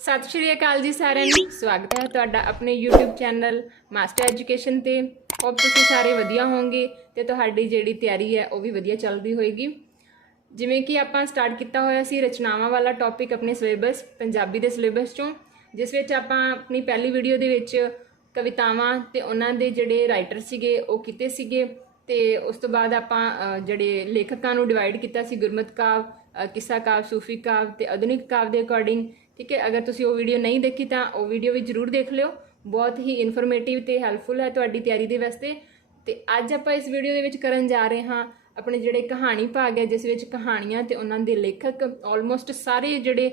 सत श्री अकाल जी सारिਆਂ ਨੂੰ स्वागत है ਤੁਹਾਡਾ ਆਪਣੇ YouTube ਚੈਨਲ ਮਾਸਟਰ ਐਜੂਕੇਸ਼ਨ ਤੇ। ਹੋਪ ਤੁਸੀਂ ਸਾਰੇ ਵਧੀਆ ਹੋਵੋਗੇ ਤੇ ਤੁਹਾਡੀ ਜਿਹੜੀ ਤਿਆਰੀ ਹੈ ਉਹ ਵੀ ਵਧੀਆ ਚੱਲਦੀ ਹੋਏਗੀ। ਜਿਵੇਂ ਕਿ ਆਪਾਂ ਸਟਾਰਟ ਕੀਤਾ ਹੋਇਆ ਸੀ ਰਚਨਾਵਾਂ ਵਾਲਾ ਟੌਪਿਕ ਆਪਣੇ ਸਿਲੇਬਸ ਪੰਜਾਬੀ ਦੇ ਸਿਲੇਬਸ ਚੋਂ, ਜਿਸ ਵਿੱਚ ਆਪਾਂ ਆਪਣੀ ਪਹਿਲੀ ਵੀਡੀਓ ਦੇ ਵਿੱਚ ਕਵਿਤਾਵਾਂ ਤੇ ਉਹਨਾਂ ਦੇ ਜਿਹੜੇ ਰਾਈਟਰ ਸੀਗੇ ਉਹ ਕੀਤੇ ਸੀਗੇ ਤੇ ਉਸ ਤੋਂ ਬਾਅਦ ਆਪਾਂ ਜਿਹੜੇ ਲੇਖਕਾਂ ਨੂੰ ਡਿਵਾਈਡ ਕੀਤਾ ਸੀ ਗੁਰਮਤਿ ਕਾਵ, किस्सा काव, सूफी काव ते आधुनिक काव के अकॉर्डिंग। ठीक है, अगर तुसी वो वीडियो नहीं देखी तो वो वीडियो भी जरूर देख लियो, बहुत ही इन्फॉर्मेटिव ते हैल्पफुल है तुहाडी तैयारी दे वास्ते। ते अज आपां इस वीडियो दे विच करन जा रहे हाँ अपने जिहड़े कहानी भाग है, जिस विच कहानियां ते उन्हां दे लेखक ऑलमोस्ट सारे जिहड़े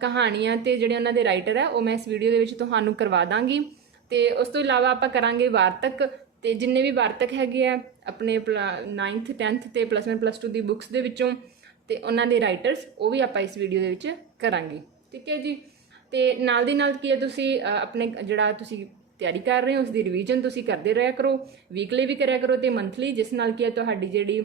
कहानियां ते जिहड़े उन्हां दे राइटर है वो मैं इस वीडियो दे विच तुहानूं करवा दांगी। ते उस तो इलावा आपां करांगे वार्तक ते जिन्ने भी वार्तक हैगे आ अपने 9th 10th ते +1 +2 दी बुक्स दे विचों ਤੇ ਉਹਨਾਂ ਦੇ ਰਾਈਟਰਸ ਉਹ ਵੀ ਆਪਾਂ ਇਸ ਵੀਡੀਓ ਦੇ ਵਿੱਚ ਕਰਾਂਗੇ। ਠੀਕ ਹੈ ਜੀ। ਤੇ ਨਾਲ ਦੀ ਨਾਲ ਕੀ ਹੈ, ਤੁਸੀਂ ਆਪਣੇ ਜਿਹੜਾ ਤੁਸੀਂ ਤਿਆਰੀ ਕਰ ਰਹੇ ਹੋ ਉਸ ਦੀ ਰਿਵੀਜ਼ਨ ਤੁਸੀਂ ਕਰਦੇ ਰਹਿਆ ਕਰੋ, ਵੀਕਲੀ ਵੀ ਕਰਿਆ ਕਰੋ ਤੇ ਮੰਥਲੀ, ਜਿਸ ਨਾਲ ਕੀ ਹੈ ਤੁਹਾਡੀ ਜਿਹੜੀ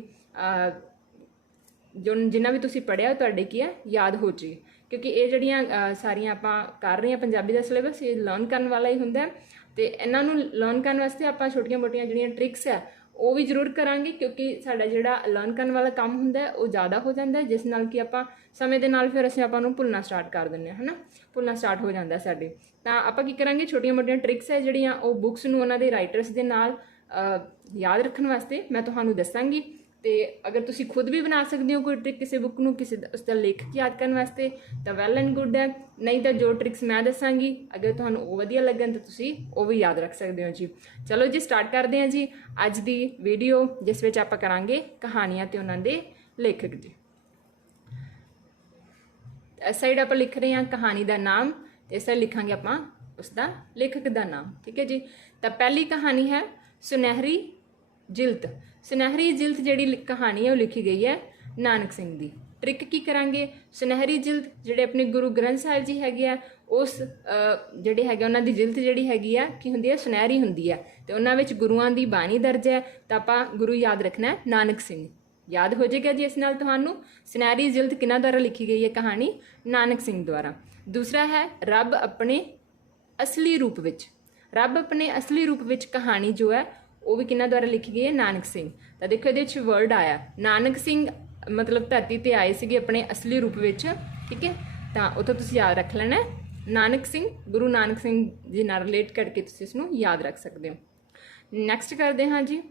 ਜੋ ਜਿੰਨਾ ਵੀ ਤੁਸੀਂ ਪੜ੍ਹਿਆ ਤੁਹਾਡੇ ਕੀ ਹੈ ਯਾਦ ਹੋ ਜੇ। ਕਿਉਂਕਿ ਇਹ ਜਿਹੜੀਆਂ ਸਾਰੀਆਂ ਆਪਾਂ ਕਰ ਰਹੇ ਹਾਂ ਪੰਜਾਬੀ ਦਾ ਸਿਲੇਬਸ ਇਹ ਲਰਨ ਕਰਨ ਵਾਲਾ ਹੀ ਹੁੰਦਾ ਤੇ ਇਹਨਾਂ ਨੂੰ ਲਰਨ ਕਰਨ ਵਾਸਤੇ ਆਪਾਂ ਛੋਟੀਆਂ ਮੋਟੀਆਂ ਜਿਹੜੀਆਂ ਟ੍ਰਿਕਸ ਹੈ ਉਹ ਵੀ ਜ਼ਰੂਰ ਕਰਾਂਗੇ, ਕਿਉਂਕਿ ਸਾਡਾ ਜਿਹੜਾ ਲਰਨ ਕਰਨ ਵਾਲਾ ਕੰਮ ਹੁੰਦਾ ਉਹ ਜ਼ਿਆਦਾ ਹੋ ਜਾਂਦਾ, ਜਿਸ ਨਾਲ ਕਿ ਆਪਾਂ ਸਮੇਂ ਦੇ ਨਾਲ ਫਿਰ ਅਸੀਂ ਆਪਾਂ ਨੂੰ ਭੁੱਲਣਾ ਸਟਾਰਟ ਕਰ ਦਿੰਦੇ ਹਾਂ, ਹੈ ਨਾ, ਭੁੱਲਣਾ ਸਟਾਰਟ ਹੋ ਜਾਂਦਾ ਸਾਡੇ। ਤਾਂ ਆਪਾਂ ਕੀ ਕਰਾਂਗੇ, ਛੋਟੀਆਂ ਮੋਟੀਆਂ ਟ੍ਰਿਕਸ ਹੈ ਜਿਹੜੀਆਂ ਉਹ ਬੁੱਕਸ ਨੂੰ ਉਹਨਾਂ ਦੇ ਰਾਈਟਰਸ ਦੇ ਨਾਲ ਯਾਦ ਰੱਖਣ ਵਾਸਤੇ ਮੈਂ ਤੁਹਾਨੂੰ ਦੱਸਾਂਗੀ। ਤੇ ਅਗਰ ਤੁਸੀਂ ਖੁਦ ਵੀ ਬਣਾ ਸਕਦੇ ਹੋ ਕੋਈ ਟ੍ਰਿਕ ਕਿਸੇ ਬੁੱਕ ਨੂੰ ਕਿਸੇ ਉਸ ਦਾ ਲੇਖਕ ਯਾਦ ਕਰਨ ਵਾਸਤੇ ਤਾਂ ਵੈਲ ਐਂਡ ਗੁੱਡ ਹੈ, ਨਹੀਂ ਤਾਂ ਜੋ ਟ੍ਰਿਕਸ ਮੈਂ ਦੱਸਾਂਗੀ ਅਗਰ ਤੁਹਾਨੂੰ ਉਹ ਵਧੀਆ ਲੱਗਣ ਤਾਂ ਤੁਸੀਂ ਉਹ ਵੀ ਯਾਦ ਰੱਖ ਸਕਦੇ ਹੋ ਜੀ। ਚਲੋ ਜੀ ਸਟਾਰਟ ਕਰਦੇ ਹਾਂ ਜੀ ਅੱਜ ਦੀ ਵੀਡੀਓ, ਜਿਸ ਵਿੱਚ ਆਪਾਂ ਕਰਾਂਗੇ ਕਹਾਣੀਆਂ ਤੇ ਉਹਨਾਂ ਦੇ ਲੇਖਕ ਜੀ। ਇਸ ਸਾਈਡ ਆਪਾਂ ਲਿਖ ਰਹੇ ਹਾਂ ਕਹਾਣੀ ਦਾ ਨਾਮ ਤੇ ਇਸ ਸਾਈਡ ਲਿਖਾਂਗੇ ਆਪਾਂ ਉਸ ਦਾ ਲੇਖਕ ਦਾ ਨਾਮ। ਠੀਕ ਹੈ ਜੀ। ਤਾਂ ਪਹਿਲੀ ਕਹਾਣੀ ਹੈ ਸੁਨਹਿਰੀ ਜਿਲਤ। ਸੁਨਹਿਰੀ ਜਿਲਤ ਜਿਹੜੀ ਕਹਾਣੀ ਹੈ ਉਹ ਲਿਖੀ ਗਈ ਹੈ ਨਾਨਕ ਸਿੰਘ ਦੀ। ਟ੍ਰਿਕ ਕੀ ਕਰਾਂਗੇ, ਸੁਨਹਿਰੀ ਜਿਲਤ ਜਿਹੜੇ ਆਪਣੇ ਗੁਰੂ ਗ੍ਰੰਥ ਸਾਹਿਬ ਜੀ ਹੈਗੇ ਆ ਉਸ ਜਿਹੜੇ ਹੈਗੇ ਉਹਨਾਂ ਦੀ ਜਿਲਤ ਜਿਹੜੀ ਹੈਗੀ ਆ ਕੀ ਹੁੰਦੀ ਹੈ, ਸੁਨਹਿਰੀ ਹੁੰਦੀ ਹੈ ਤੇ ਉਹਨਾਂ ਵਿੱਚ ਗੁਰੂਆਂ ਦੀ ਬਾਣੀ ਦਰਜ ਹੈ। ਤਾਂ ਆਪਾਂ ਗੁਰੂ ਯਾਦ ਰੱਖਣਾ ਨਾਨਕ ਸਿੰਘ, ਯਾਦ ਹੋ ਜਾਏਗਾ ਜੀ ਇਸ ਨਾਲ ਤੁਹਾਨੂੰ। ਸੁਨਹਿਰੀ ਜਿਲਤ ਕਿਹਨਾਂ ਦੁਆਰਾ ਲਿਖੀ ਗਈ ਹੈ ਕਹਾਣੀ, ਨਾਨਕ ਸਿੰਘ ਦੁਆਰਾ। ਦੂਸਰਾ ਹੈ ਰੱਬ ਆਪਣੇ ਅਸਲੀ ਰੂਪ ਵਿੱਚ। ਰੱਬ ਆਪਣੇ ਅਸਲੀ ਰੂਪ ਵਿੱਚ ਕਹਾਣੀ ਜੋ ਹੈ ਉਹ ਵੀ ਕਿਹਨਾਂ ਦੁਆਰਾ ਲਿਖੀ ਗਈ ਹੈ, ਨਾਨਕ ਸਿੰਘ। ਤਾਂ ਦੇਖੋ ਇਹਦੇ ਵਿੱਚ ਵਰਡ ਆਇਆ ਨਾਨਕ ਸਿੰਘ, ਮਤਲਬ ਧਰਤੀ ਤੇ ਆਏ ਸੀਗੇ ਆਪਣੇ ਅਸਲੀ ਰੂਪ ਵਿੱਚ। ਠੀਕ ਹੈ, ਤਾਂ ਉੱਥੋਂ ਤੁਸੀਂ ਯਾਦ ਰੱਖ ਲੈਣਾ ਨਾਨਕ ਸਿੰਘ, ਗੁਰੂ ਨਾਨਕ ਸਿੰਘ ਜੀ ਨਾਲ ਰਿਲੇਟ ਕਰਕੇ ਤੁਸੀਂ ਇਸ ਨੂੰ ਯਾਦ ਰੱਖ ਸਕਦੇ ਹੋ। ਨੈਕਸਟ ਕਰਦੇ ਹਾਂ ਜੀ।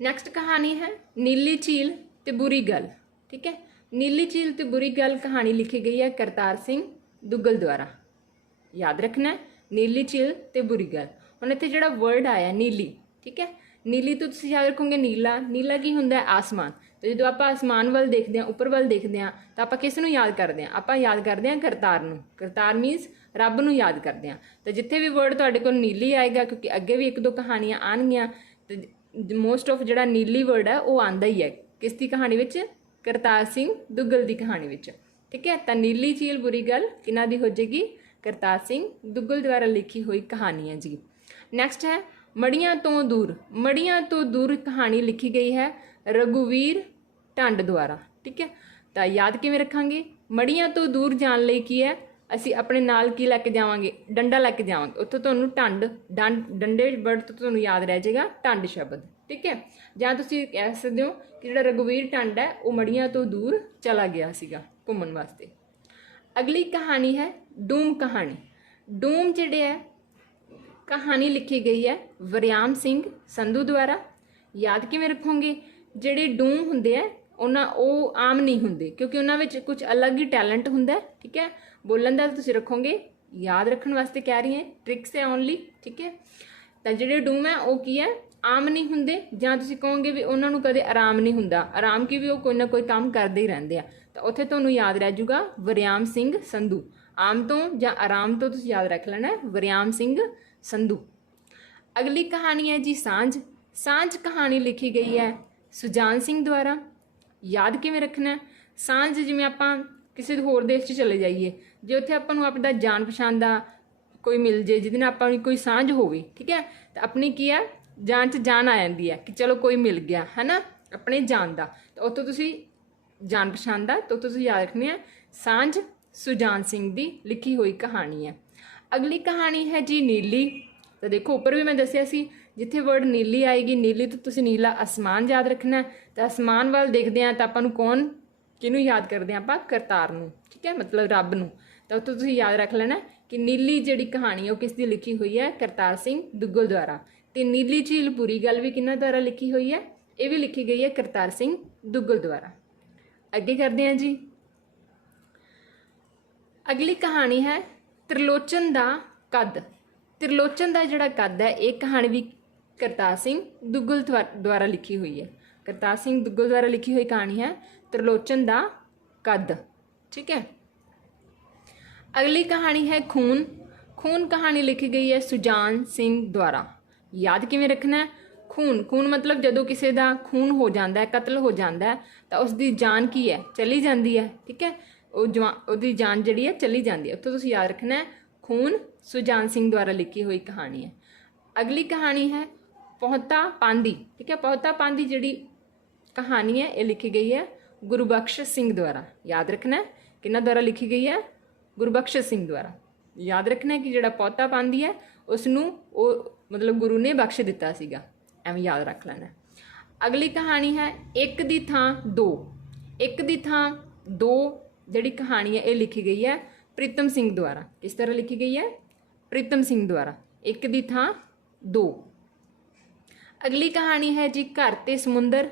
ਨੈਕਸਟ ਕਹਾਣੀ ਹੈ ਨੀਲੀ ਝੀਲ ਤੇ ਬੁਰੀ ਗੱਲ। ਠੀਕ ਹੈ, ਨੀਲੀ ਝੀਲ ਤੇ ਬੁਰੀ ਗੱਲ ਕਹਾਣੀ ਲਿਖੀ ਗਈ ਹੈ ਕਰਤਾਰ ਸਿੰਘ ਦੁੱਗਲ ਦੁਆਰਾ। ਯਾਦ ਰੱਖਣਾ ਨੀਲੀ ਝੀਲ ਤੇ ਬੁਰੀ ਗੱਲ। ਹੁਣ ਇੱਥੇ ਜਿਹੜਾ ਵਰਡ ਆਇਆ ਨੀਲੀ, ਠੀਕ ਹੈ, ਨੀਲੀ ਤੋਂ ਤੁਸੀਂ ਯਾਦ ਰੱਖੋਗੇ ਨੀਲਾ। ਨੀਲਾ ਕੀ ਹੁੰਦਾ ਹੈ, ਆਸਮਾਨ। ਤੇ ਜਦੋਂ ਆਪਾਂ ਆਸਮਾਨ ਵੱਲ ਦੇਖਦੇ ਹਾਂ, ਉੱਪਰ ਵੱਲ ਦੇਖਦੇ ਹਾਂ ਤਾਂ ਆਪਾਂ ਕਿਸ ਨੂੰ ਯਾਦ ਕਰਦੇ ਹਾਂ, ਆਪਾਂ ਯਾਦ ਕਰਦੇ ਹਾਂ ਕਰਤਾਰ ਨੂੰ। ਕਰਤਾਰ ਮੀਨਸ ਰੱਬ ਨੂੰ ਯਾਦ ਕਰਦੇ ਹਾਂ। ਤਾਂ ਜਿੱਥੇ ਵੀ ਵਰਡ ਤੁਹਾਡੇ ਕੋਲ ਨੀਲੀ ਆਏਗਾ, ਕਿਉਂਕਿ ਅੱਗੇ ਵੀ ਇੱਕ ਦੋ ਕਹਾਣੀਆਂ ਆਉਣਗੀਆਂ ਤੇ ਮੋਸਟ ਆਫ ਜਿਹੜਾ ਨੀਲੀ ਵਰਡ ਹੈ ਉਹ ਆਉਂਦਾ ਹੀ ਹੈ ਕਿਸ ਦੀ ਕਹਾਣੀ ਵਿੱਚ, ਕਰਤਾਰ ਸਿੰਘ ਦੁੱਗਲ ਦੀ ਕਹਾਣੀ ਵਿੱਚ। ਠੀਕ ਹੈ, ਤਾਂ ਨੀਲੀ ਝੀਲ ਬੁਰੀ ਗੱਲ ਕਿਹਨਾਂ ਦੀ ਹੋ ਜਾਏਗੀ, ਕਰਤਾਰ ਸਿੰਘ ਦੁੱਗਲ ਦੁਆਰਾ ਲਿਖੀ ਹੋਈ ਕਹਾਣੀ ਹੈ ਜੀ। ਨੈਕਸਟ ਹੈ ਮੜੀਆਂ ਤੋਂ ਦੂਰ। ਮੜੀਆਂ ਤੋਂ ਦੂਰ ਕਹਾਣੀ ਲਿਖੀ ਗਈ ਹੈ ਰਘੁਵੀਰ ਢੰਡ ਦੁਆਰਾ। ਠੀਕ ਹੈ, ਤਾਂ ਯਾਦ ਕਿਵੇਂ ਰੱਖਾਂਗੇ, ਮੜੀਆਂ ਤੋਂ ਦੂਰ ਜਾਣ ਲਈ ਕੀ ਹੈ, ਅਸੀਂ ਆਪਣੇ ਨਾਲ ਕੀ ਲੈ ਕੇ ਜਾਵਾਂਗੇ, ਡੰਡਾ ਲੈ ਕੇ ਜਾਵਾਂਗੇ। ਉੱਥੋਂ ਤੁਹਾਨੂੰ ਡੰਡੇ ਵਰਡ ਤੋਂ ਤੁਹਾਨੂੰ ਯਾਦ ਰਹਿ ਜਾਏਗਾ ਢੰਡ ਸ਼ਬਦ। ਠੀਕ ਹੈ, ਜਾਂ ਤੁਸੀਂ ਕਹਿ ਸਕਦੇ ਹੋ ਕਿ ਜਿਹੜਾ ਰਘੁਵੀਰ ਢੰਡ ਹੈ ਉਹ ਮੜੀਆਂ ਤੋਂ ਦੂਰ ਚਲਾ ਗਿਆ ਸੀਗਾ ਘੁੰਮਣ ਵਾਸਤੇ। ਅਗਲੀ ਕਹਾਣੀ ਹੈ ਡੂਮ ਕਹਾਣੀ। ਡੂਮ ਜਿਹੜੇ ਹੈ ਕਹਾਣੀ ਲਿਖੀ ਗਈ ਹੈ ਵਰਿਆਮ ਸਿੰਘ ਸੰਧੂ ਦੁਆਰਾ। ਯਾਦ ਕਿਵੇਂ ਰੱਖੋਗੇ, ਜਿਹੜੇ ਡੂਮ ਹੁੰਦੇ ਆ ਉਹ ਆਮ ਨਹੀਂ ਹੁੰਦੇ, ਕਿਉਂਕਿ ਉਹਨਾਂ ਵਿੱਚ ਕੁਝ ਅਲੱਗ ਹੀ ਟੈਲੈਂਟ ਹੁੰਦਾ। ਠੀਕ ਹੈ, ਬੋਲਣ ਦਾ ਤੁਸੀਂ ਰੱਖੋਗੇ, ਯਾਦ ਰੱਖਣ ਵਾਸਤੇ ਕਹਿ ਰਹੀ ਹਾਂ, ਟ੍ਰਿਕਸ ਹੈ ਓਨਲੀ। ਠੀਕ ਹੈ, ਤਾਂ ਜਿਹੜੇ ਡੂਮ ਹੈ ਉਹ ਕੀ ਹੈ, ਆਮ ਨਹੀਂ ਹੁੰਦੇ, ਜਾਂ ਤੁਸੀਂ ਕਹੋਗੇ ਵੀ ਉਹਨਾਂ ਨੂੰ ਕਦੇ ਆਰਾਮ ਨਹੀਂ ਹੁੰਦਾ। ਆਰਾਮ ਕੀ ਵੀ ਉਹ ਕੋਈ ਨਾ ਕੋਈ ਕੰਮ ਕਰਦੇ ਹੀ ਰਹਿੰਦੇ ਆ। ਤਾਂ ਉੱਥੇ ਤੁਹਾਨੂੰ ਯਾਦ ਰਹਿ ਜਾਊਗਾ ਵਰਿਆਮ ਸਿੰਘ ਸੰਧੂ। ਆਮ ਤੋਂ ਜਾਂ ਆਰਾਮ ਤੋਂ ਤੁਸੀਂ ਯਾਦ ਰੱਖ ਲੈਣਾ ਵਰਿਆਮ ਸਿੰਘ ਸੰਧੂ। ਅਗਲੀ ਕਹਾਣੀ ਹੈ ਜੀ ਸਾਂਝ। ਸਾਂਝ ਕਹਾਣੀ ਲਿਖੀ ਗਈ ਹੈ ਸੁਜਾਨ ਸਿੰਘ ਦੁਆਰਾ। ਯਾਦ ਕਿਵੇਂ ਰੱਖਣਾ, ਸਾਂਝ ਜਿਵੇਂ ਆਪਾਂ ਕਿਸੇ ਹੋਰ ਦੇਸ਼ 'ਚ ਚਲੇ ਜਾਈਏ, ਜੇ ਉੱਥੇ ਆਪਾਂ ਨੂੰ ਆਪਣਾ ਜਾਣ ਪਛਾਣ ਦਾ ਕੋਈ ਮਿਲ ਜੇ ਜਿਹਦੇ ਨਾਲ ਆਪਾਂ ਨੂੰ ਕੋਈ ਸਾਂਝ ਹੋਵੇ, ਠੀਕ ਹੈ, ਤਾਂ ਆਪਣੀ ਕੀ ਹੈ ਜਾਨ 'ਚ ਜਾਨ ਆ ਜਾਂਦੀ ਹੈ ਕਿ ਚਲੋ ਕੋਈ ਮਿਲ ਗਿਆ, ਹੈ ਨਾ, ਆਪਣੇ ਜਾਨ ਦਾ। ਤਾਂ ਉੱਥੋਂ ਤੁਸੀਂ ਜਾਣ ਪਛਾਣ ਦਾ ਤਾਂ ਤੁਸੀਂ ਯਾਦ ਰੱਖਣੀ ਹੈ ਸਾਂਝ ਸੁਜਾਨ ਸਿੰਘ ਦੀ ਲਿਖੀ ਹੋਈ ਕਹਾਣੀ ਹੈ। ਅਗਲੀ ਕਹਾਣੀ ਹੈ ਜੀ ਨੀਲੀ। ਤਾਂ ਦੇਖੋ ਉੱਪਰ ਵੀ ਮੈਂ ਦੱਸਿਆ ਸੀ ਜਿੱਥੇ ਵਰਡ ਨੀਲੀ ਆਏਗੀ, ਨੀਲੀ ਤੋਂ ਤੁਸੀਂ ਨੀਲਾ ਅਸਮਾਨ ਯਾਦ ਰੱਖਣਾ। ਤਾਂ ਅਸਮਾਨ ਵੱਲ ਦੇਖਦੇ ਹਾਂ ਤਾਂ ਆਪਾਂ ਨੂੰ ਕਿਹਨੂੰ ਯਾਦ ਕਰਦੇ ਹਾਂ? ਆਪਾਂ ਕਰਤਾਰ ਨੂੰ, ਠੀਕ ਹੈ, ਮਤਲਬ ਰੱਬ ਨੂੰ। ਤਾਂ ਉੱਥੋਂ ਤੁਸੀਂ ਯਾਦ ਰੱਖ ਲੈਣਾ ਕਿ ਨੀਲੀ ਜਿਹੜੀ ਕਹਾਣੀ ਹੈ ਉਹ ਕਿਸ ਦੀ ਲਿਖੀ ਹੋਈ ਹੈ? ਕਰਤਾਰ ਸਿੰਘ ਦੁੱਗਲ ਦੁਆਰਾ। ਤੇ ਨੀਲੀ ਝੀਲ ਬੁਰੀ ਗੱਲ ਵੀ ਕਿਹਨਾਂ ਦੁਆਰਾ ਲਿਖੀ ਹੋਈ ਹੈ? ਇਹ ਵੀ ਲਿਖੀ ਗਈ ਹੈ ਕਰਤਾਰ ਸਿੰਘ ਦੁੱਗਲ ਦੁਆਰਾ। ਅੱਗੇ ਕਰਦੇ ਹਾਂ ਜੀ। ਅਗਲੀ ਕਹਾਣੀ ਹੈ ਤ੍ਰਿਲੋਚਨ ਦਾ ਕੱਦ। ਤ੍ਰਿਲੋਚਨ ਦਾ ਜਿਹੜਾ ਕੱਦ ਹੈ ਇਹ ਕਹਾਣੀ ਵੀ ਕਰਤਾਰ ਸਿੰਘ ਦੁੱਗਲ ਦੁਆਰਾ ਲਿਖੀ ਹੋਈ ਹੈ। ਕਰਤਾਰ ਸਿੰਘ ਦੁੱਗਲ ਦੁਆਰਾ ਲਿਖੀ ਹੋਈ ਕਹਾਣੀ ਹੈ ਤ੍ਰਿਲੋਚਨ ਦਾ ਕੱਦ, ਠੀਕ ਹੈ। ਅਗਲੀ ਕਹਾਣੀ ਹੈ ਖੂਨ। ਖੂਨ ਕਹਾਣੀ ਲਿਖੀ ਗਈ ਹੈ ਸੁਜਾਨ ਸਿੰਘ ਦੁਆਰਾ। ਯਾਦ ਕਿਵੇਂ ਰੱਖਣਾ? ਖੂਨ ਮਤਲਬ ਜਦੋਂ ਕਿਸੇ ਦਾ ਖੂਨ ਹੋ ਜਾਂਦਾ ਹੈ, ਕਤਲ ਹੋ ਜਾਂਦਾ ਹੈ, ਤਾਂ ਉਸ ਦੀ ਜਾਨ ਕੀ ਹੈ? ਚਲੀ ਜਾਂਦੀ ਹੈ, ਠੀਕ ਹੈ। ਉਹਦੀ ਜਾਨ ਜਿਹੜੀ ਹੈ ਚਲੀ ਜਾਂਦੀ ਹੈ। ਉੱਥੋਂ ਤੁਸੀਂ ਯਾਦ ਰੱਖਣਾ ਖੂਨ ਸੁਜਾਨ ਸਿੰਘ ਦੁਆਰਾ ਲਿਖੀ ਹੋਈ ਕਹਾਣੀ ਹੈ। ਅਗਲੀ ਕਹਾਣੀ ਹੈ ਪਹੁਤਾ ਪਾਂਦੀ, ਠੀਕ ਹੈ। ਪਹੁਤਾ ਪਾਂਦੀ ਜਿਹੜੀ ਕਹਾਣੀ ਹੈ ਇਹ ਲਿਖੀ ਗਈ ਹੈ ਗੁਰਬਖਸ਼ ਸਿੰਘ ਦੁਆਰਾ। ਯਾਦ ਰੱਖਣਾ ਕਿਹਨਾਂ ਦੁਆਰਾ ਲਿਖੀ ਗਈ ਹੈ? ਗੁਰਬਖਸ਼ ਸਿੰਘ ਦੁਆਰਾ। ਯਾਦ ਰੱਖਣਾ ਕਿ ਜਿਹੜਾ ਪਹੁਤਾ ਪਾਂਦੀ ਹੈ ਉਸ ਨੂੰ ਉਹ ਮਤਲਬ ਗੁਰੂ ਨੇ ਬਖਸ਼ ਦਿੱਤਾ ਸੀਗਾ, ਐਵੇਂ ਯਾਦ ਰੱਖ ਲੈਣਾ। ਅਗਲੀ ਕਹਾਣੀ ਹੈ ਇੱਕ ਦੀ ਥਾਂ ਦੋ। ਇੱਕ ਦੀ ਥਾਂ ਦੋ ਜਿਹੜੀ ਕਹਾਣੀ ਹੈ ਇਹ ਲਿਖੀ ਗਈ ਹੈ ਪ੍ਰੀਤਮ ਸਿੰਘ ਦੁਆਰਾ। ਕਿਸ ਤਰ੍ਹਾਂ ਲਿਖੀ ਗਈ ਹੈ? ਪ੍ਰੀਤਮ ਸਿੰਘ ਦੁਆਰਾ। ਇੱਕ ਦੀ ਥਾਂ ਦੋ। ਅਗਲੀ ਕਹਾਣੀ ਹੈ ਜੀ ਘਰ ਤੇ ਸਮੁੰਦਰ।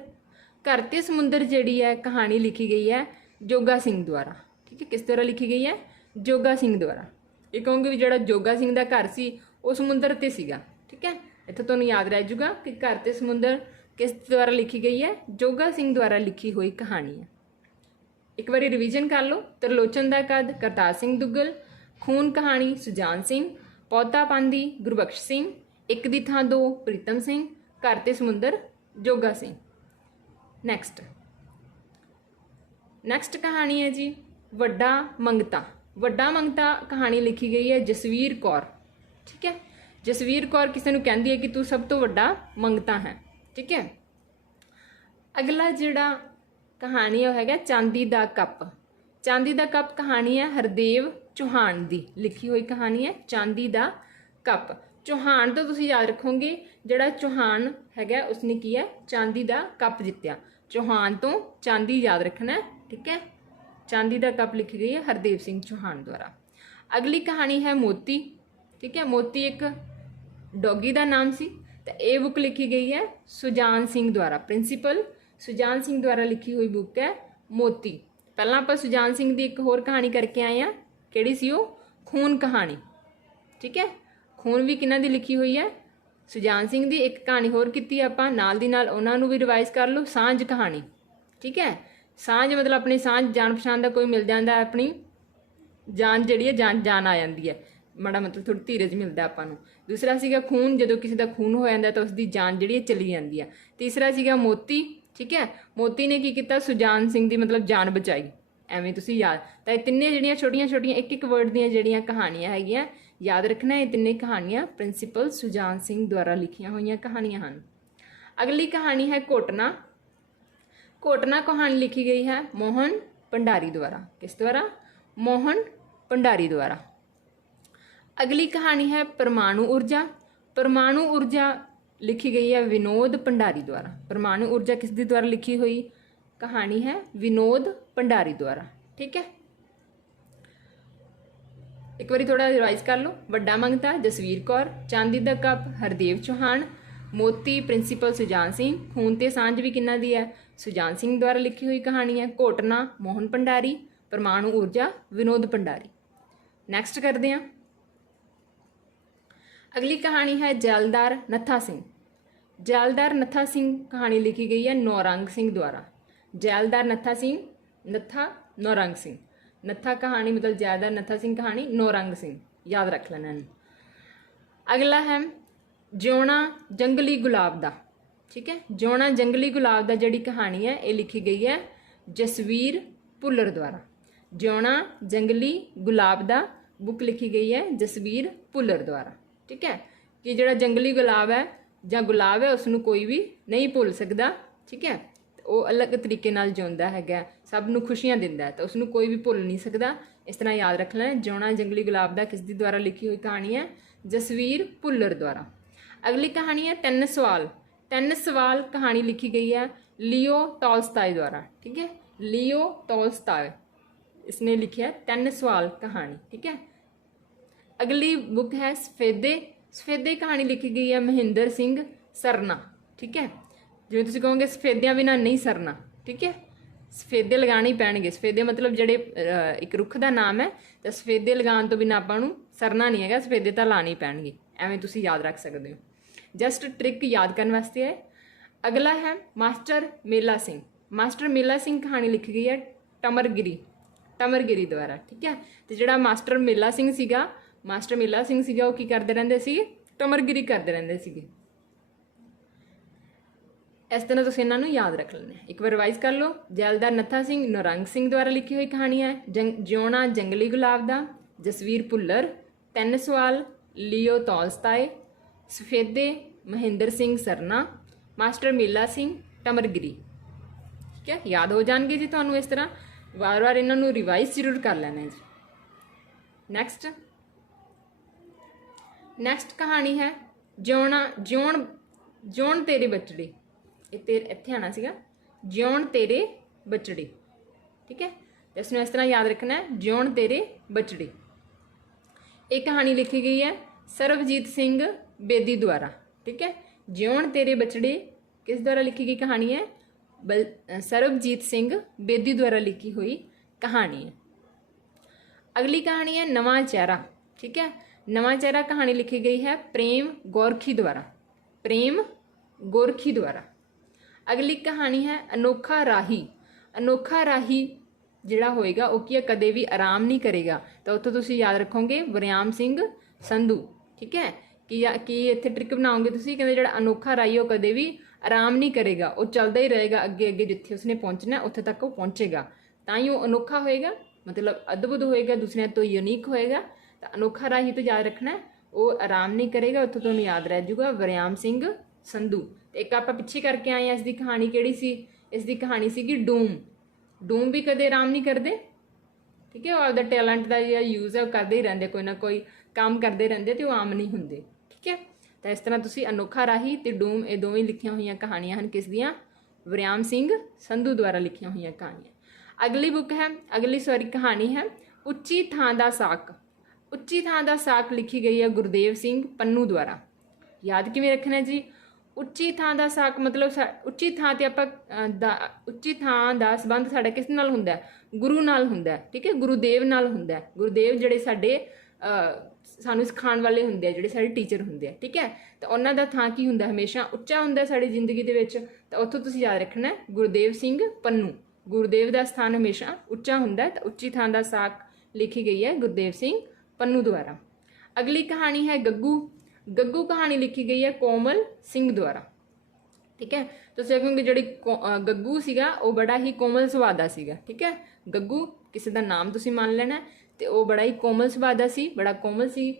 ਘਰ ਤੇ ਸਮੁੰਦਰ ਜਿਹੜੀ ਹੈ ਕਹਾਣੀ ਲਿਖੀ ਗਈ ਹੈ ਜੋਗਾ ਸਿੰਘ ਦੁਆਰਾ, ਠੀਕ ਹੈ। ਕਿਸ ਤਰ੍ਹਾਂ ਲਿਖੀ ਗਈ ਹੈ? ਜੋਗਾ ਸਿੰਘ ਦੁਆਰਾ। ਇਹ ਕਹੋਗੇ ਵੀ ਜਿਹੜਾ ਜੋਗਾ ਸਿੰਘ ਦਾ ਘਰ ਸੀ ਉਹ ਸਮੁੰਦਰ ਤੇ ਸੀਗਾ, ਠੀਕ ਹੈ। ਇੱਥੇ ਤੁਹਾਨੂੰ ਯਾਦ ਰਹਿ ਜਾਊਗਾ ਕਿ ਘਰ ਤੇ ਸਮੁੰਦਰ ਕਿਸ ਦੁਆਰਾ ਲਿਖੀ ਗਈ ਹੈ? ਜੋਗਾ ਸਿੰਘ ਦੁਆਰਾ ਲਿਖੀ ਹੋਈ ਕਹਾਣੀ ਹੈ। ਇੱਕ ਵਾਰੀ ਰਿਵੀਜ਼ਨ ਕਰ ਲਓ। ਤ੍ਰਿਲੋਚਨ ਦਾ ਕੱਦ ਕਰਤਾਰ ਸਿੰਘ ਦੁੱਗਲ, ਖੂਨ ਕਹਾਣੀ ਸੁਜਾਨ ਸਿੰਘ, ਪੌਦਾ ਪਾਂਦੀ ਗੁਰਬਖਸ਼ ਸਿੰਘ, ਇੱਕ ਦੀ ਥਾਂ ਦੋ ਪ੍ਰੀਤਮ ਸਿੰਘ, ਘਰ ਤੇ ਸਮੁੰਦਰ ਜੋਗਾ ਸਿੰਘ। ਨੈਕਸਟ ਕਹਾਣੀ ਹੈ ਜੀ ਵੱਡਾ ਮੰਗਤਾ। ਵੱਡਾ ਮੰਗਤਾ ਕਹਾਣੀ ਲਿਖੀ ਗਈ ਹੈ ਜਸਵੀਰ ਕੌਰ, ਠੀਕ ਹੈ। ਜਸਵੀਰ ਕੌਰ ਕਿਸੇ ਨੂੰ ਕਹਿੰਦੀ ਹੈ ਕਿ ਤੂੰ ਸਭ ਤੋਂ ਵੱਡਾ ਮੰਗਤਾ ਹੈ, ਠੀਕ ਹੈ। ਅਗਲਾ ਜਿਹੜਾ ਕਹਾਣੀ ਉਹ ਹੈਗਾ ਚਾਂਦੀ ਦਾ ਕੱਪ। ਚਾਂਦੀ ਦਾ ਕੱਪ ਕਹਾਣੀ ਹੈ ਹਰਦੇਵ ਚੌਹਾਨ ਦੀ ਲਿਖੀ ਹੋਈ ਕਹਾਣੀ ਹੈ ਚਾਂਦੀ ਦਾ ਕੱਪ। ਚੌਹਾਨ ਤੋਂ ਤੁਸੀਂ ਯਾਦ ਰੱਖੋਗੇ ਜਿਹੜਾ ਚੌਹਾਨ ਹੈਗਾ ਉਸਨੇ ਕੀ ਹੈ? ਚਾਂਦੀ ਦਾ ਕੱਪ ਜਿੱਤਿਆ। ਚੌਹਾਨ ਤੋਂ ਚਾਂਦੀ ਯਾਦ ਰੱਖਣਾ, ਠੀਕ ਹੈ। ਚਾਂਦੀ ਦਾ ਕੱਪ ਲਿਖੀ ਗਈ ਹੈ ਹਰਦੇਵ ਸਿੰਘ ਚੌਹਾਨ ਦੁਆਰਾ। ਅਗਲੀ ਕਹਾਣੀ ਹੈ ਮੋਤੀ, ਠੀਕ ਹੈ। ਮੋਤੀ ਇੱਕ ਡੌਗੀ ਦਾ ਨਾਮ ਸੀ। ਤਾਂ ਇਹ ਬੁੱਕ ਲਿਖੀ ਗਈ ਹੈ ਸੁਜਾਨ ਸਿੰਘ ਦੁਆਰਾ। ਪ੍ਰਿੰਸੀਪਲ ਸੁਜਾਨ ਸਿੰਘ ਦੁਆਰਾ ਲਿਖੀ ਹੋਈ ਬੁੱਕ ਹੈ ਮੋਤੀ। ਪਹਿਲਾਂ ਆਪਾਂ ਸੁਜਾਨ ਸਿੰਘ ਦੀ ਇੱਕ ਹੋਰ ਕਹਾਣੀ ਕਰਕੇ ਆਏ ਹਾਂ, ਕਿਹੜੀ ਸੀ ਉਹ? ਖੂਨ ਕਹਾਣੀ, ਠੀਕ ਹੈ। ਖੂਨ ਵੀ ਕਿਹਨਾਂ ਦੀ ਲਿਖੀ ਹੋਈ ਹੈ? ਸੁਜਾਨ ਸਿੰਘ ਦੀ। ਇੱਕ ਕਹਾਣੀ ਹੋਰ ਕੀਤੀ ਆਪਾਂ, ਨਾਲ ਦੀ ਨਾਲ ਉਹਨਾਂ ਨੂੰ ਵੀ ਰਿਵਾਈਜ਼ ਕਰ ਲਓ। ਸਾਂਝ ਕਹਾਣੀ, ਠੀਕ ਹੈ। ਸਾਂਝ ਮਤਲਬ ਆਪਣੀ ਸਾਂਝ, ਜਾਣ ਪਛਾਣ ਦਾ ਕੋਈ ਮਿਲ ਜਾਂਦਾ, ਆਪਣੀ ਜਾਨ ਜਿਹੜੀ ਹੈ ਜਾਨ ਆ ਜਾਂਦੀ ਹੈ, ਮਾੜਾ ਮਤਲਬ ਥੋੜੀ ਧੀਰਜ ਮਿਲਦਾ ਆਪਾਂ ਨੂੰ। ਦੂਸਰਾ ਸੀਗਾ ਖੂਨ, ਜਦੋਂ ਕਿਸੇ ਦਾ ਖੂਨ ਹੋ ਜਾਂਦਾ ਤਾਂ ਉਸਦੀ ਜਾਨ ਜਿਹੜੀ ਹੈ ਚਲੀ ਜਾਂਦੀ ਹੈ। ਤੀਸਰਾ ਸੀਗਾ ਮੋਤੀ, ਠੀਕ ਹੈ। ਮੋਤੀ ਨੇ ਕੀ ਕੀਤਾ? ਸੁਜਾਨ ਸਿੰਘ ਦੀ ਮਤਲਬ ਜਾਨ ਬਚਾਈ, ਐਵੇਂ ਤੁਸੀਂ ਯਾਦ। ਤਾਂ ਇਹ ਤਿੰਨੇ ਜਿਹੜੀਆਂ ਛੋਟੀਆਂ ਇੱਕ ਵਰਡ ਦੀਆਂ ਜਿਹੜੀਆਂ ਕਹਾਣੀਆਂ ਹੈਗੀਆਂ ਯਾਦ ਰੱਖਣਾ। ਇਹ ਤਿੰਨੇ ਕਹਾਣੀਆਂ ਪ੍ਰਿੰਸੀਪਲ ਸੁਜਾਨ ਸਿੰਘ ਦੁਆਰਾ ਲਿਖੀਆਂ ਹੋਈਆਂ ਕਹਾਣੀਆਂ ਹਨ। ਅਗਲੀ ਕਹਾਣੀ ਹੈ ਘੋਟਨਾ। ਘੋਟਨਾ ਕਹਾਣੀ ਲਿਖੀ ਗਈ ਹੈ ਮੋਹਨ ਭੰਡਾਰੀ ਦੁਆਰਾ। ਕਿਸ ਦੁਆਰਾ? ਮੋਹਨ ਭੰਡਾਰੀ ਦੁਆਰਾ। ਅਗਲੀ ਕਹਾਣੀ ਹੈ ਪਰਮਾਣੂ ਊਰਜਾ। ਪਰਮਾਣੂ ਊਰਜਾ ਲਿਖੀ ਗਈ ਹੈ ਵਿਨੋਦ ਭੰਡਾਰੀ ਦੁਆਰਾ। ਪਰਮਾਣੂ ਊਰਜਾ ਕਿਸ ਦੀ ਦੁਆਰਾ ਲਿਖੀ ਹੋਈ ਕਹਾਣੀ ਹੈ? ਵਿਨੋਦ ਭੰਡਾਰੀ ਦੁਆਰਾ, ਠੀਕ ਹੈ। ਇੱਕ ਵਾਰੀ ਥੋੜਾ ਰਿਵਾਈਜ਼ ਕਰ ਲਓ। ਵੱਡਾ ਮੰਗਤਾ ਜਸਵੀਰ ਕੌਰ, ਚਾਂਦੀ ਦਾ ਕੱਪ ਹਰਦੇਵ ਚੌਹਾਨ, ਮੋਤੀ ਪ੍ਰਿੰਸੀਪਲ ਸੁਜਾਨ ਸਿੰਘ, ਖੂਨ ਤੇ ਸਾਂਝ ਵੀ ਕਿਹਨਾਂ ਦੀ ਹੈ? ਸੁਜਾਨ ਸਿੰਘ ਦੁਆਰਾ ਲਿਖੀ ਹੋਈ ਕਹਾਣੀ ਹੈ। ਘੋਟਨਾ ਮੋਹਨ ਭੰਡਾਰੀ, ਪਰਮਾਣੂ ਊਰਜਾ ਵਿਨੋਦ ਭੰਡਾਰੀ। ਨੈਕਸਟ ਕਰਦੇ ਹਾਂ। ਅਗਲੀ ਕਹਾਣੀ ਹੈ ਜੈਲਦਾਰ ਨੱਥਾ ਸਿੰਘ। ਜੈਲਦਾਰ ਨੱਥਾ ਸਿੰਘ ਕਹਾਣੀ ਲਿਖੀ ਗਈ ਹੈ ਨੌਰੰਗ ਸਿੰਘ ਦੁਆਰਾ। ਜੈਲਦਾਰ ਨੱਥਾ ਸਿੰਘ, ਨੱਥਾ ਨੌਰੰਗ ਸਿੰਘ। ਨੱਥਾ ਕਹਾਣੀ ਮਤਲਬ ਜੈਲਦਾਰ ਨੱਥਾ ਸਿੰਘ ਕਹਾਣੀ ਨੌਰੰਗ ਸਿੰਘ, ਯਾਦ ਰੱਖ ਲੈਣਾ ਇਹਨੂੰ। ਅਗਲਾ ਹੈ ਜਿਉਣਾ ਜੰਗਲੀ ਗੁਲਾਬ ਦਾ, ਠੀਕ ਹੈ। ਜਿਉਣਾ ਜੰਗਲੀ ਗੁਲਾਬ ਦਾ ਜਿਹੜੀ ਕਹਾਣੀ ਹੈ ਇਹ ਲਿਖੀ ਗਈ ਹੈ ਜਸਵੀਰ ਭੁੱਲਰ ਦੁਆਰਾ। ਜਿਉਣਾ ਜੰਗਲੀ ਗੁਲਾਬ ਦਾ ਬੁੱਕ ਲਿਖੀ ਗਈ ਹੈ ਜਸਵੀਰ ਭੁੱਲਰ ਦੁਆਰਾ, ਠੀਕ ਹੈ। ਕਿ ਜਿਹੜਾ ਜੰਗਲੀ ਗੁਲਾਬ ਹੈ ਜਾਂ ਗੁਲਾਬ ਹੈ ਉਸਨੂੰ ਕੋਈ ਵੀ ਨਹੀਂ ਭੁੱਲ ਸਕਦਾ, ਠੀਕ ਹੈ। ਉਹ ਅਲੱਗ ਤਰੀਕੇ ਨਾਲ ਜਿਉਂਦਾ ਹੈਗਾ, ਸਭ ਨੂੰ ਖੁਸ਼ੀਆਂ ਦਿੰਦਾ ਹੈ, ਤਾਂ ਉਸਨੂੰ ਕੋਈ ਵੀ ਭੁੱਲ ਨਹੀਂ ਸਕਦਾ। इस तरह याद रख लें। जिउणा जंगली गुलाब दा किस दी द्वारा लिखी हुई कहानी है? जसवीर भुल्लर द्वारा। अगली कहानी है तीन सवाल। तीन सवाल कहानी लिखी गई है लियो टॉल्स्टॉय द्वारा। ठीक है, लियो टॉल्स्टॉय इसने लिखी है तीन सवाल कहानी। ठीक है, अगली बुक है सफेदे। सफेदे कहानी लिखी गई है महेंद्र सिंह सरना। ठीक है, जिवें तुसीं कहोगे सफेदियां बिना नहीं सरना। ठीक है, सफेदे लगाने ही पैणगे। सफेदे मतलब ਜਿਹੜੇ ਇੱਕ ਰੁੱਖ ਦਾ ਨਾਮ ਹੈ, ਤਾਂ ਸਫੇਦੇ ਲਗਾਉਣ ਤੋਂ ਬਿਨਾਂ ਆਪਾਂ ਨੂੰ ਸਰਨਾ ਨਹੀਂ ਹੈਗਾ, ਸਫੇਦੇ ਤਾਂ ਲਾਣੇ ਹੀ ਪੈਣਗੇ। ਐਵੇਂ ਤੁਸੀਂ ਯਾਦ ਰੱਖ ਸਕਦੇ ਹੋ। ਜਸਟ ਟ੍ਰਿਕ याद करने वास्ते है। अगला है मास्टर मेला सिंह। मास्टर मेला सिंह कहानी लिखी गई है टमरगिरी द्वारा। ठीक है, तो ਜਿਹੜਾ मास्टर मेला सिंह ਸੀਗਾ, मास्टर मेला सिंह ਸੀਗਾ, ਉਹ ਕੀ ਕਰਦੇ ਰਹਿੰਦੇ ਸੀ? ਟਮਰगिरी ਕਰਦੇ ਰਹਿੰਦੇ ਸੀਗੇ। इस तरह तुम इन्हों याद रख लेना। एक बार रिवाइज कर लो। जैलदार नत्था सिंह नौरंग सिंह द्वारा लिखी हुई कहानी है जिउणा जंगली गुलाब दा। जसवीर भुल्लर। तीन सवाल लियो टॉल्स्टॉय। सफेदे महेंद्र सिंह सरना। मास्टर मेला सिंह टमरगिरी। ठीक है, याद हो जाएंगे जी तुहानू। इस तरह बार बार इन्हों रिवाइज जरूर कर लेना है जी। नैक्सट कहानी है जिउण तेरे बचड़े। इत्थे आना सीगा जिउण तेरे बचड़े। ठीक है, तो इसमें इस तरह याद रखना है जिउण तेरे बचड़े। एक कहानी लिखी गई है सरबजीत सिंह बेदी द्वारा। ठीक है, जिउण तेरे बचड़े किस द्वारा लिखी गई कहानी है? सरबजीत सिंह बेदी द्वारा लिखी हुई कहानी है। अगली कहानी है नवा चेहरा। ठीक है, नवा चेहरा कहानी लिखी गई है प्रेम गोरखी द्वारा। प्रेम गोरखी द्वारा। अगली कहानी है अनोखा राही। अनोखा राही जिहड़ा होएगा वो की कदे भी आराम नहीं करेगा, तो उत्थों तुसीं याद रखोगे वरियाम सिंह संधू। ठीक है, कि इत्थे ट्रिक बनाओगे तुसीं, कहंदे जिहड़ा अनोखा राही वो कदे भी आराम नहीं करेगा, वो चलता ही रहेगा अगे अगे जिथे उसने पहुँचना उत्थे तक वो पहुँचेगा, तां ही वो अनोखा होएगा, मतलब अद्भुत होएगा, दूसरिਆਂ तो यूनीक होएगा। तो अनोखा राही तो याद रखना है वो आराम नहीं करेगा, उत्थों तुहानूं याद रह जाऊगा वरियाम सिंह संधू। एक आप पिछे करके आए हैं, इसकी कहानी केड़ी सी? इसकी कहानी सी डूम। डूम भी कदे आराम नहीं करते। ठीक है, वो आपका टैलेंट का जो यूज़ है वो करते ही रहते, कोई ना कोई काम करते रहते, तो आम नहीं होंगे। ठीक है, तो इस तरह तुसी अनोखा राही तो डूम ये दोवें लिखिया हुई कहानियां हैं किस दियां? वरियाम सिंह संधू द्वारा लिखिया हुई कहानियां। अगली बुक है कहानी है उच्ची थां दा साक। उच्ची थां दा साक लिखी गई है गुरदेव सिंह पन्नू द्वारा। याद किवें रखना है जी? ਉੱਚੀ ਥਾਂ ਦਾ ਸਾਕ मतलब ਉੱਚੀ ਥਾਂ ਤੇ ਆਪਾਂ ਉੱਚੀ ਥਾਂ ਦਾ ਸੰਬੰਧ ਸਾਡਾ ਕਿਸ ਨਾਲ ਹੁੰਦਾ ਹੈ? ਗੁਰੂ ਨਾਲ ਹੁੰਦਾ ਹੈ। ਠੀਕ ਹੈ, ਗੁਰੂਦੇਵ ਨਾਲ ਹੁੰਦਾ ਹੈ। ਗੁਰੂਦੇਵ ਜਿਹੜੇ ਸਾਡੇ ਸਾਨੂੰ ਸਿਖਾਉਣ ਵਾਲੇ ਹੁੰਦੇ ਆ, ਜਿਹੜੇ ਸਾਡੇ ਟੀਚਰ ਹੁੰਦੇ ਆ। ਠੀਕ ਹੈ, ਤਾਂ ਉਹਨਾਂ ਦਾ ਥਾਂ ਕੀ ਹੁੰਦਾ? ਹਮੇਸ਼ਾ ਉੱਚਾ ਹੁੰਦਾ ਸਾਡੀ ਜ਼ਿੰਦਗੀ ਦੇ ਵਿੱਚ। ਤਾਂ ਉੱਥੋਂ ਤੁਸੀਂ ਯਾਦ ਰੱਖਣਾ ਗੁਰਦੇਵ ਸਿੰਘ ਪੰਨੂ। ਗੁਰਦੇਵ ਦਾ ਸਥਾਨ ਹਮੇਸ਼ਾ ਉੱਚਾ ਹੁੰਦਾ। ਤਾਂ ਉੱਚੀ ਥਾਂ ਦਾ ਸਾਕ ਲਿਖੀ ਗਈ ਹੈ गुरदेव सिंह पन्नू द्वारा। अगली कहानी है गग्गू। गग्गू कहानी लिखी गई है कोमल सिंह द्वारा। ठीक है, तो क्योंकि जी गग्गू सीगा वो बड़ा ही कोमल सुभाਅ ਦਾ ਸੀਗਾ। ठीक है, गग्गू किसी का नाम तुसीं मान लेना, तो वो बड़ा ही कोमल सुभाਅ ਦਾ ਸੀ, बड़ा कोमल सी।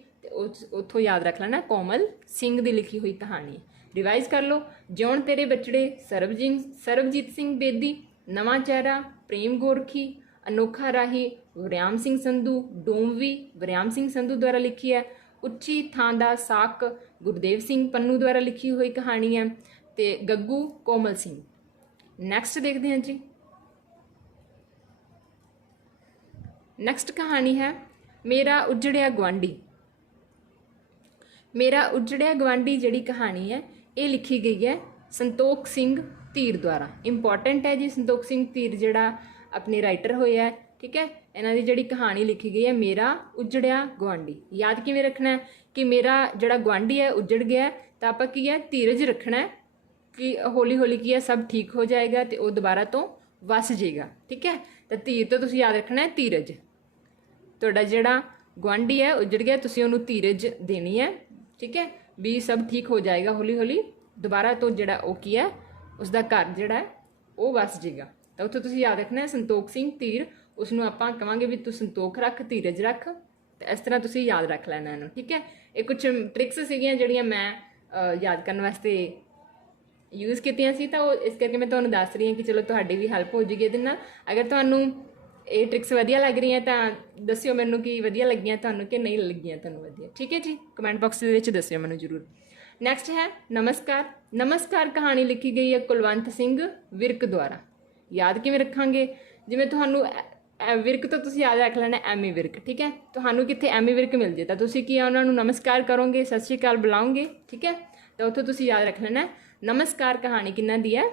उत्थों याद रख लेना कोमल सिंह की लिखी हुई कहानी। रिवाइज कर लो। जिउण तेरे बचड़े सरबजीत सिंह बेदी। नवा चेहरा प्रेम गोरखी। अनोखा राही वरियाम सिंह संधू। डोमवी वरियाम सिंह संधू द्वारा लिखी है। ਉੱਚੀ ਥਾਂ ਦਾ ਸਾਕ ਗੁਰਦੇਵ ਸਿੰਘ ਪੰਨੂ ਦੁਆਰਾ ਲਿਖੀ ਹੋਈ ਕਹਾਣੀ ਹੈ। ਤੇ ਗੱਗੂ ਕੋਮਲ ਸਿੰਘ। ਨੈਕਸਟ ਦੇਖਦੇ ਹਾਂ ਜੀ। ਨੈਕਸਟ ਕਹਾਣੀ ਹੈ ਮੇਰਾ ਉਜੜਿਆ ਗੁਆਂਢੀ। मेरा उजड़िया गवांढी जिहड़ी कहानी है ये लिखी गई है संतोख सिंह धीर द्वारा। इंपॉर्टेंट है जी, संतोख सिंह धीर जिहड़ा अपने राइटर होए है। ठीक है, इन्हां दी जिहड़ी कहानी लिखी गई है मेरा उजड़िया गुआंढी। याद किवें रखना है कि मेरा जिहड़ा गुआंढी है उजड़ गया है, तो आपां की है धीरज रखना है कि हौली हौली की है सब ठीक हो जाएगा, तो वह दोबारा तो वस जाएगा। ठीक है, तो धीर तो तुसीं याद रखना है धीरज। तुहाडा जिहड़ा गुआंढी है उजड़ गया, तुसीं उहनूं धीरज देनी है। ठीक है, भी सब ठीक हो जाएगा, हौली हौली दोबारा तो जिहड़ा वो की है उसका घर जिहड़ा है वो वस जाएगा। तो उत्थों तुसीं याद रखना है संतोख सिंह धीर, उसनूं आपां कहांगे भी तू संतोख रख, धीरज रख। तो इस तरह तुसीं याद रख लैना इहनूं। ठीक है, ये कुछ ट्रिक्स सीगियां जिहड़ियां मैं याद करने वास्ते यूज़ कीतियां सी, तो इस करके मैं तुहानूं दस रही हाँ कि चलो तुहाडी भी हैल्प हो जाएगी इहदे नाल। अगर तुहानूं ਇਹ ਟ੍ਰਿਕਸ ਵਧੀਆ ਲੱਗ ਰਹੀਆਂ ਤਾਂ ਦੱਸਿਓ ਮੈਨੂੰ ਕਿ ਵਧੀਆ ਲੱਗੀਆਂ ਤੁਹਾਨੂੰ ਕਿ ਨਹੀਂ ਲੱਗੀਆਂ ਤੁਹਾਨੂੰ ਵਧੀਆ। ਠੀਕ ਹੈ ਜੀ, ਕਮੈਂਟ ਬਾਕਸ ਦੇ ਵਿੱਚ ਦੱਸਿਓ ਮੈਨੂੰ ਜ਼ਰੂਰ। ਨੈਕਸਟ ਹੈ ਨਮਸਕਾਰ। ਨਮਸਕਾਰ ਕਹਾਣੀ ਲਿਖੀ ਗਈ ਹੈ ਕੁਲਵੰਤ ਸਿੰਘ ਵਿਰਕ ਦੁਆਰਾ। ਯਾਦ ਕਿਵੇਂ ਰੱਖਾਂਗੇ? ਜਿਵੇਂ ਤੁਹਾਨੂੰ ਵਿਰਕ ਤੋਂ ਤੁਸੀਂ ਯਾਦ ਰੱਖ ਲੈਣਾ ਐਮੀ ਵਿਰਕ। ਠੀਕ ਹੈ, ਤੁਹਾਨੂੰ ਕਿੱਥੇ ਐਮੀ ਵਿਰਕ ਮਿਲ ਜੇ ਤਾਂ ਤੁਸੀਂ ਕੀ ਆ ਉਹਨਾਂ ਨੂੰ ਨਮਸਕਾਰ ਕਰੋਗੇ, ਸਤਿ ਸ਼੍ਰੀ ਅਕਾਲ ਬੁਲਾਓਗੇ। ਠੀਕ ਹੈ, ਤਾਂ ਉੱਥੋਂ ਤੁਸੀਂ ਯਾਦ ਰੱਖ ਲੈਣਾ ਨਮਸਕਾਰ ਕਹਾਣੀ ਕਿਹਨਾਂ ਦੀ ਹੈ?